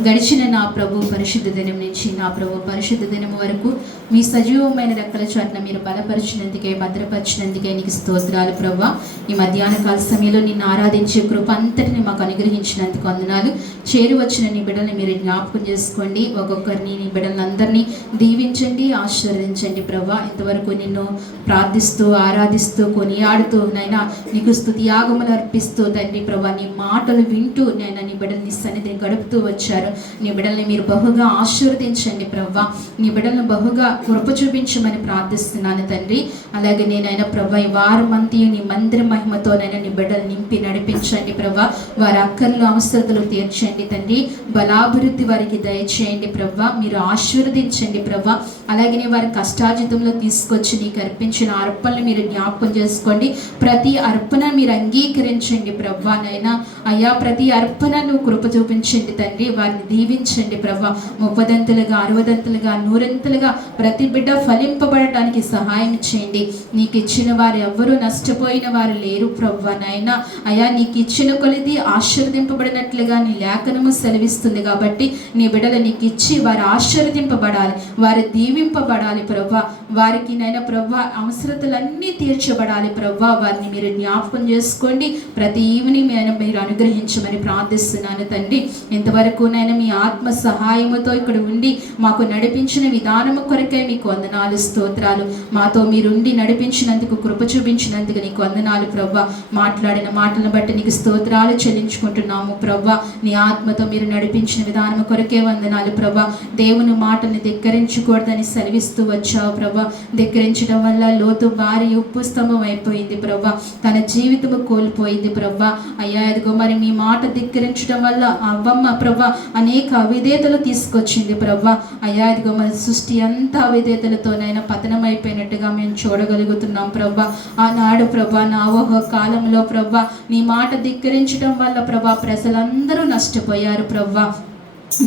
గడిచిన నా ప్రభు పరిశుద్ధ దినం నుంచి నా ప్రభు పరిశుద్ధ దినం వరకు మీ సజీవమైన రెక్కల చాటున మీరు బలపరిచినందుకే, భద్రపరిచినందుకే నీకు స్తోత్రాలు ప్రభువా. ఈ మధ్యాహ్న కాల సమయంలో నిన్ను ఆరాధించే కృప అంతటిని మాకు అనుగ్రహించినందుకు వందనాలు. చేరి వచ్చిన నీ బిడ్డల్ని మీరు జ్ఞాపకం చేసుకోండి. ఒక్కొక్కరిని నీ బిడ్డలందరినీ దీవించండి, ఆశీర్వదించండి ప్రభువా. ఇంతవరకు నిన్ను ప్రార్థిస్తూ, ఆరాధిస్తూ, కొనియాడుతూ నైనా నీకు స్తుతి యాగములు అర్పిస్తూ తండ్రి ప్రభువా, నీ మాటలు వింటూ నైనా నీ బిడ్డల్ని సన్నిధిని గడుపుతూ వచ్చారు. నీ బిడ్డల్ని మీరు బహుగా ఆశీర్వదించండి ప్రభువా. నీ బిడ్డలను బహుగా కృప చూపించమని ప్రార్థిస్తున్నాను తండ్రి. అలాగే నేనైనా ప్రభా ఈ వారమంతి నీ మందిర మహిమతోనైనా నీ బిడ్డలు నింపి నడిపించండి ప్రభా. వారి అక్కర్లు, అవసరతలు తీర్చండి తండ్రి. బలాభివృద్ధి వారికి దయచేయండి ప్రభా. మీరు ఆశీర్వదించండి ప్రభా. అలాగే వారి కష్టాజితంలో తీసుకొచ్చి నీకు అర్పించిన అర్పణలు మీరు జ్ఞాపకం చేసుకోండి. ప్రతి అర్పణ మీరు అంగీకరించండి ప్రభా. నైనా అయ్యా ప్రతి అర్పణను కృప చూపించండి తండ్రి. వారిని దీవించండి ప్రభా. 30దంతులుగా, 60దంతులుగా, 100ంతులుగా ప్రతి బిడ్డ ఫలింపబడటానికి సహాయం చేయండి. నీకు ఇచ్చిన వారు ఎవ్వరూ నష్టపోయిన వారు లేరు ప్రభా. నైనా అయ్యా నీకు ఇచ్చిన కొలిది ఆశీర్వదింపబడినట్లుగా నీ లేఖనము సెలవిస్తుంది కాబట్టి నీ బిడ్డలు నీకు ఇచ్చి వారు ఆశీర్వదింపబడాలి, వారు దీవింపబడాలి ప్రభా. వారికి నైనా ప్రభా అవసరతలన్నీ తీర్చబడాలి ప్రభా. వారిని మీరు జ్ఞాపకం చేసుకోండి. ప్రతి ఈవినింగ్ మీరు అనుగ్రహించమని ప్రార్థిస్తున్నాను తండ్రి. ఇంతవరకు నైనా మీ ఆత్మ సహాయముతో ఇక్కడ ఉండి మాకు నడిపించిన విధానము కొరకై మీకు వందనాలు, స్తోత్రాలు. మాతో మీరుండి నడిపించినందుకు, కృప చూపించినందుకు నీకు వందనాలు ప్రభా. మాట్లాడిన మాటలను బట్టి నీకు స్తోత్రాలు చెల్లించుకుంటున్నాము ప్రభా. నీ ఆత్మతో మీరు నడిపించిన విధానము కొరకే వందనాలు ప్రభా. దేవుని మాటల్ని ధిక్కరించకూడదని సెలవిస్తూ వచ్చావు ప్రభా. ధిక్కరించడం వల్ల లోతు భారీ ఉప్పు స్తంభం అయిపోయింది ప్రభా. తన జీవితము కోల్పోయింది ప్రభా. అయ్యా ఎదుగో మరి మీ మాట ధిక్కరించడం వల్ల అవ్వమ్మ ప్రభా అనేక అవిధేతలు తీసుకొచ్చింది ప్రభా. అయ్యా ఇదిగో మరి సృష్టి అంతా అవిధేతలతోనైనా పతనం అయిపోయినట్టుగా మేము చూడగలుగుతున్నాం ప్రభా. ఆనాడు ప్రభా నోవహు కాలంలో ప్రభా నీ మాట ధిక్కరించడం వల్ల ప్రభా ప్రజలందరూ నష్టపోయారు ప్రభా.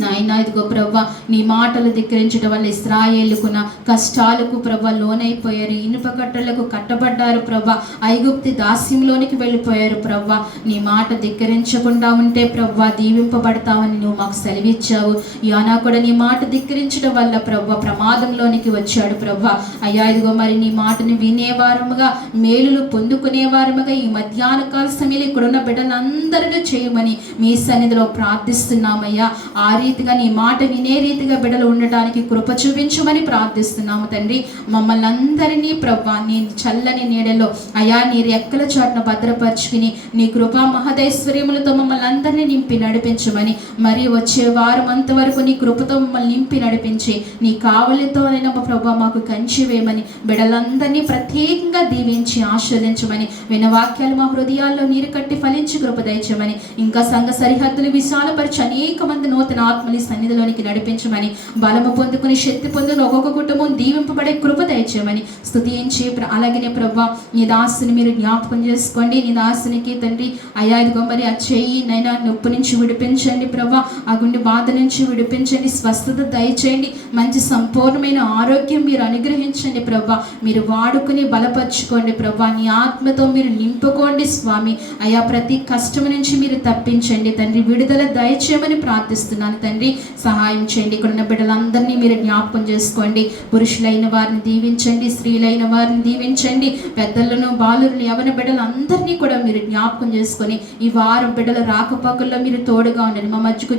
నాయనా ఇదిగో ప్రభా నీ మాటలు ధిక్కరించడం వల్ల ఇశ్రాయేలుకున్న కష్టాలకు ప్రభా లోనైపోయారు. ఇనుప కట్టలకు కట్టబడ్డారు ప్రభా. ఐగుప్తి దాస్యంలోనికి వెళ్ళిపోయారు ప్రభా. నీ మాట ధిక్కరించకుండా ఉంటే ప్రభా దీవింపబడతామని నువ్వు మాకు సెలవిచ్చావు. యోనా కూడా నీ మాట ధిక్కరించడం వల్ల ప్రభా ప్రమాదంలోనికి వచ్చాడు ప్రభా. అయ్యా ఇదిగో మరి నీ మాటను వినేవారముగా, మేలులు పొందుకునేవారముగా ఈ మధ్యాహ్న కాల సమయంలో ఇక్కడున్న బిడ్డలందరినీ చేయమని మీ సన్నిధిలో ప్రార్థిస్తున్నామయ్యా. ఆ రీతిగా నీ మాట వినే రీతిగా బిడ్డలు ఉండటానికి కృప చూపించమని ప్రార్థిస్తున్నాము తండ్రి. మమ్మల్ని అందరినీ ప్రభా నీ చల్లని నీడలో అయా నీ రెక్కల చాటున భద్రపరుచుకుని నీ కృపా మహదైశ్వర్యములతో మమ్మల్ని అందరినీ నింపి నడిపించమని, మరి వచ్చే వారం అంతవరకు నీ కృపతో మమ్మల్ని నింపి నడిపించి నీ కావలితోనైనా ప్రభా మాకు కంచి వేయమని, బిడ్డలందరినీ ప్రత్యేకంగా దీవించి ఆశీర్వదించమని, వినవాక్యాలు మా హృదయాల్లో నీరు కట్టి ఫలించి కృప దయచేయమని, ఇంకా సంఘ సరిహద్దులు విశాలపరిచి అనేక మంది నూతన ఆత్మని సన్నిధిలోనికి నడిపించమని, బలము పొందుకుని శక్తి పొందుకుని ఒక్కొక్క కుటుంబం దీవింపబడే కృప దయచేయమని స్తుతించి, అలాగే ప్రభా నీ దాసుని మీరు జ్ఞాపకం చేసుకోండి. నీ దాసునికి తండ్రి అయ్యా ఇదిగో మరి ఆ చెయ్యి నైనా నొప్పి నుంచి విడిపించండి ప్రభా. ఆ గుండె బాధ నుంచి విడిపించండి, స్వస్థత దయచేయండి, మంచి సంపూర్ణమైన ఆరోగ్యం మీరు అనుగ్రహించండి ప్రభా. మీరు వాడుకుని బలపరచుకోండి ప్రభా. నీ ఆత్మతో మీరు నింపుకోండి స్వామి. అయ్యా ప్రతి కష్టం నుంచి మీరు తప్పించండి తండ్రి. విడుదల దయచేయమని ప్రార్థిస్తున్నాను తండ్రి. సహాయం చేయండి. ఇక్కడ ఉన్న బిడ్డలందరినీ మీరు జ్ఞాపకం చేసుకోండి. పురుషులైన వారిని దీవించండి, స్త్రీలైన వారిని దీవించండి, పెద్దలను, బాలులను, యవన బిడ్డలందరినీ కూడా మీరు జ్ఞాపకం చేసుకొని ఈ వారం బిడ్డల రాకపోకల్లో మీరు తోడుగా ఉండండి. మా మధ్యకు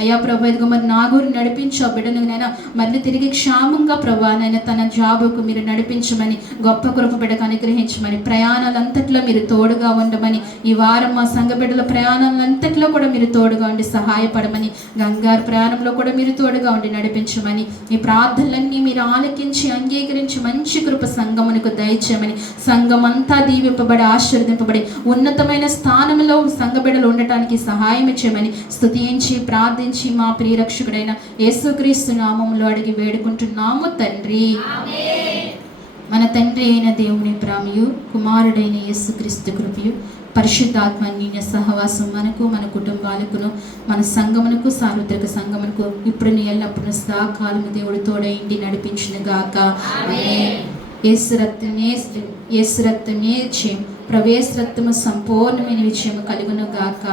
అయ్యా ప్రభా ఇదిగో మరి నాగూరు నడిపించు. ఆ బిడ్డను నైనా మళ్ళీ తిరిగి క్షేమంగా ప్రభా నైనా తన జాబుకు మీరు నడిపించమని, గొప్ప కృప బిడ్డకు అనుగ్రహించమని, ప్రయాణాలంతట్లో మీరు తోడుగా ఉండమని, ఈ వారం మా సంఘ బిడ్డల ప్రయాణాలంతట్లో కూడా మీరు తోడుగా ఉండి సహాయపడమని, బంగారు ప్రయాణంలో కూడా మీరు తోడుగా ఉండి నడిపించమని, ఈ ప్రార్థనలన్నీ మీరు ఆలకించి అంగీకరించి మంచి కృప సంఘమునకు దయచేయమని, సంఘమంతా దీవింపబడి ఆశీర్వదింపబడి ఉన్నతమైన స్థానంలో సంఘ బిడ్డలు ఉండటానికి సహాయం చేయమని స్తుతించి ప్రార్థించి మా ప్రియరక్షకుడైన యేసుక్రీస్తు నామములో అడిగి వేడుకుంటున్నాము తండ్రి. మన తండ్రి అయిన దేవుని ప్రేమయు కుమారుడైన యేసుక్రీస్తు కృపయు పరిశుద్ధాత్మ అన్యోన్య సహవాసం మనకు, మన కుటుంబాలకును, మన సంఘమునకు, సార్వత్రిక సంఘమునకు ఇప్పుడు ఎల్లప్పుడూ సదాకాలము దేవుడు తోడైండి నడిపించును గాక. యేసు రక్తమే జయం, ప్రవేశ రక్తము సంపూర్ణమైన విజయము కలుగును గాక.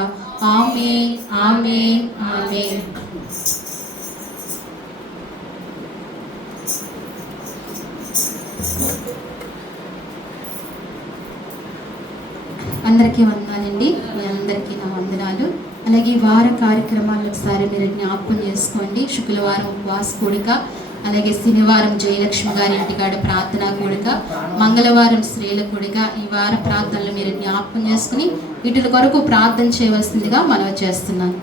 ఆమేన్, ఆమేన్, ఆమేన్. అందరికీ వందనాలండి. మీ అందరికీ నా వందనాలు. అలాగే వార కార్యక్రమాలు ఒకసారి మీరు జ్ఞాపకం చేసుకోండి. శుక్రవారం ఉపవాస కూడిక, అలాగే శనివారం జయలక్ష్మి గారి ఇంటికాడ ప్రార్థనా కూడిక, మంగళవారం స్త్రీల కూడిక. ఈ వార ప్రార్థనలు మీరు జ్ఞాపకం చేసుకుని వీటి కొరకు ప్రార్థన చేయవలసిందిగా మనవి చేస్తున్నాను.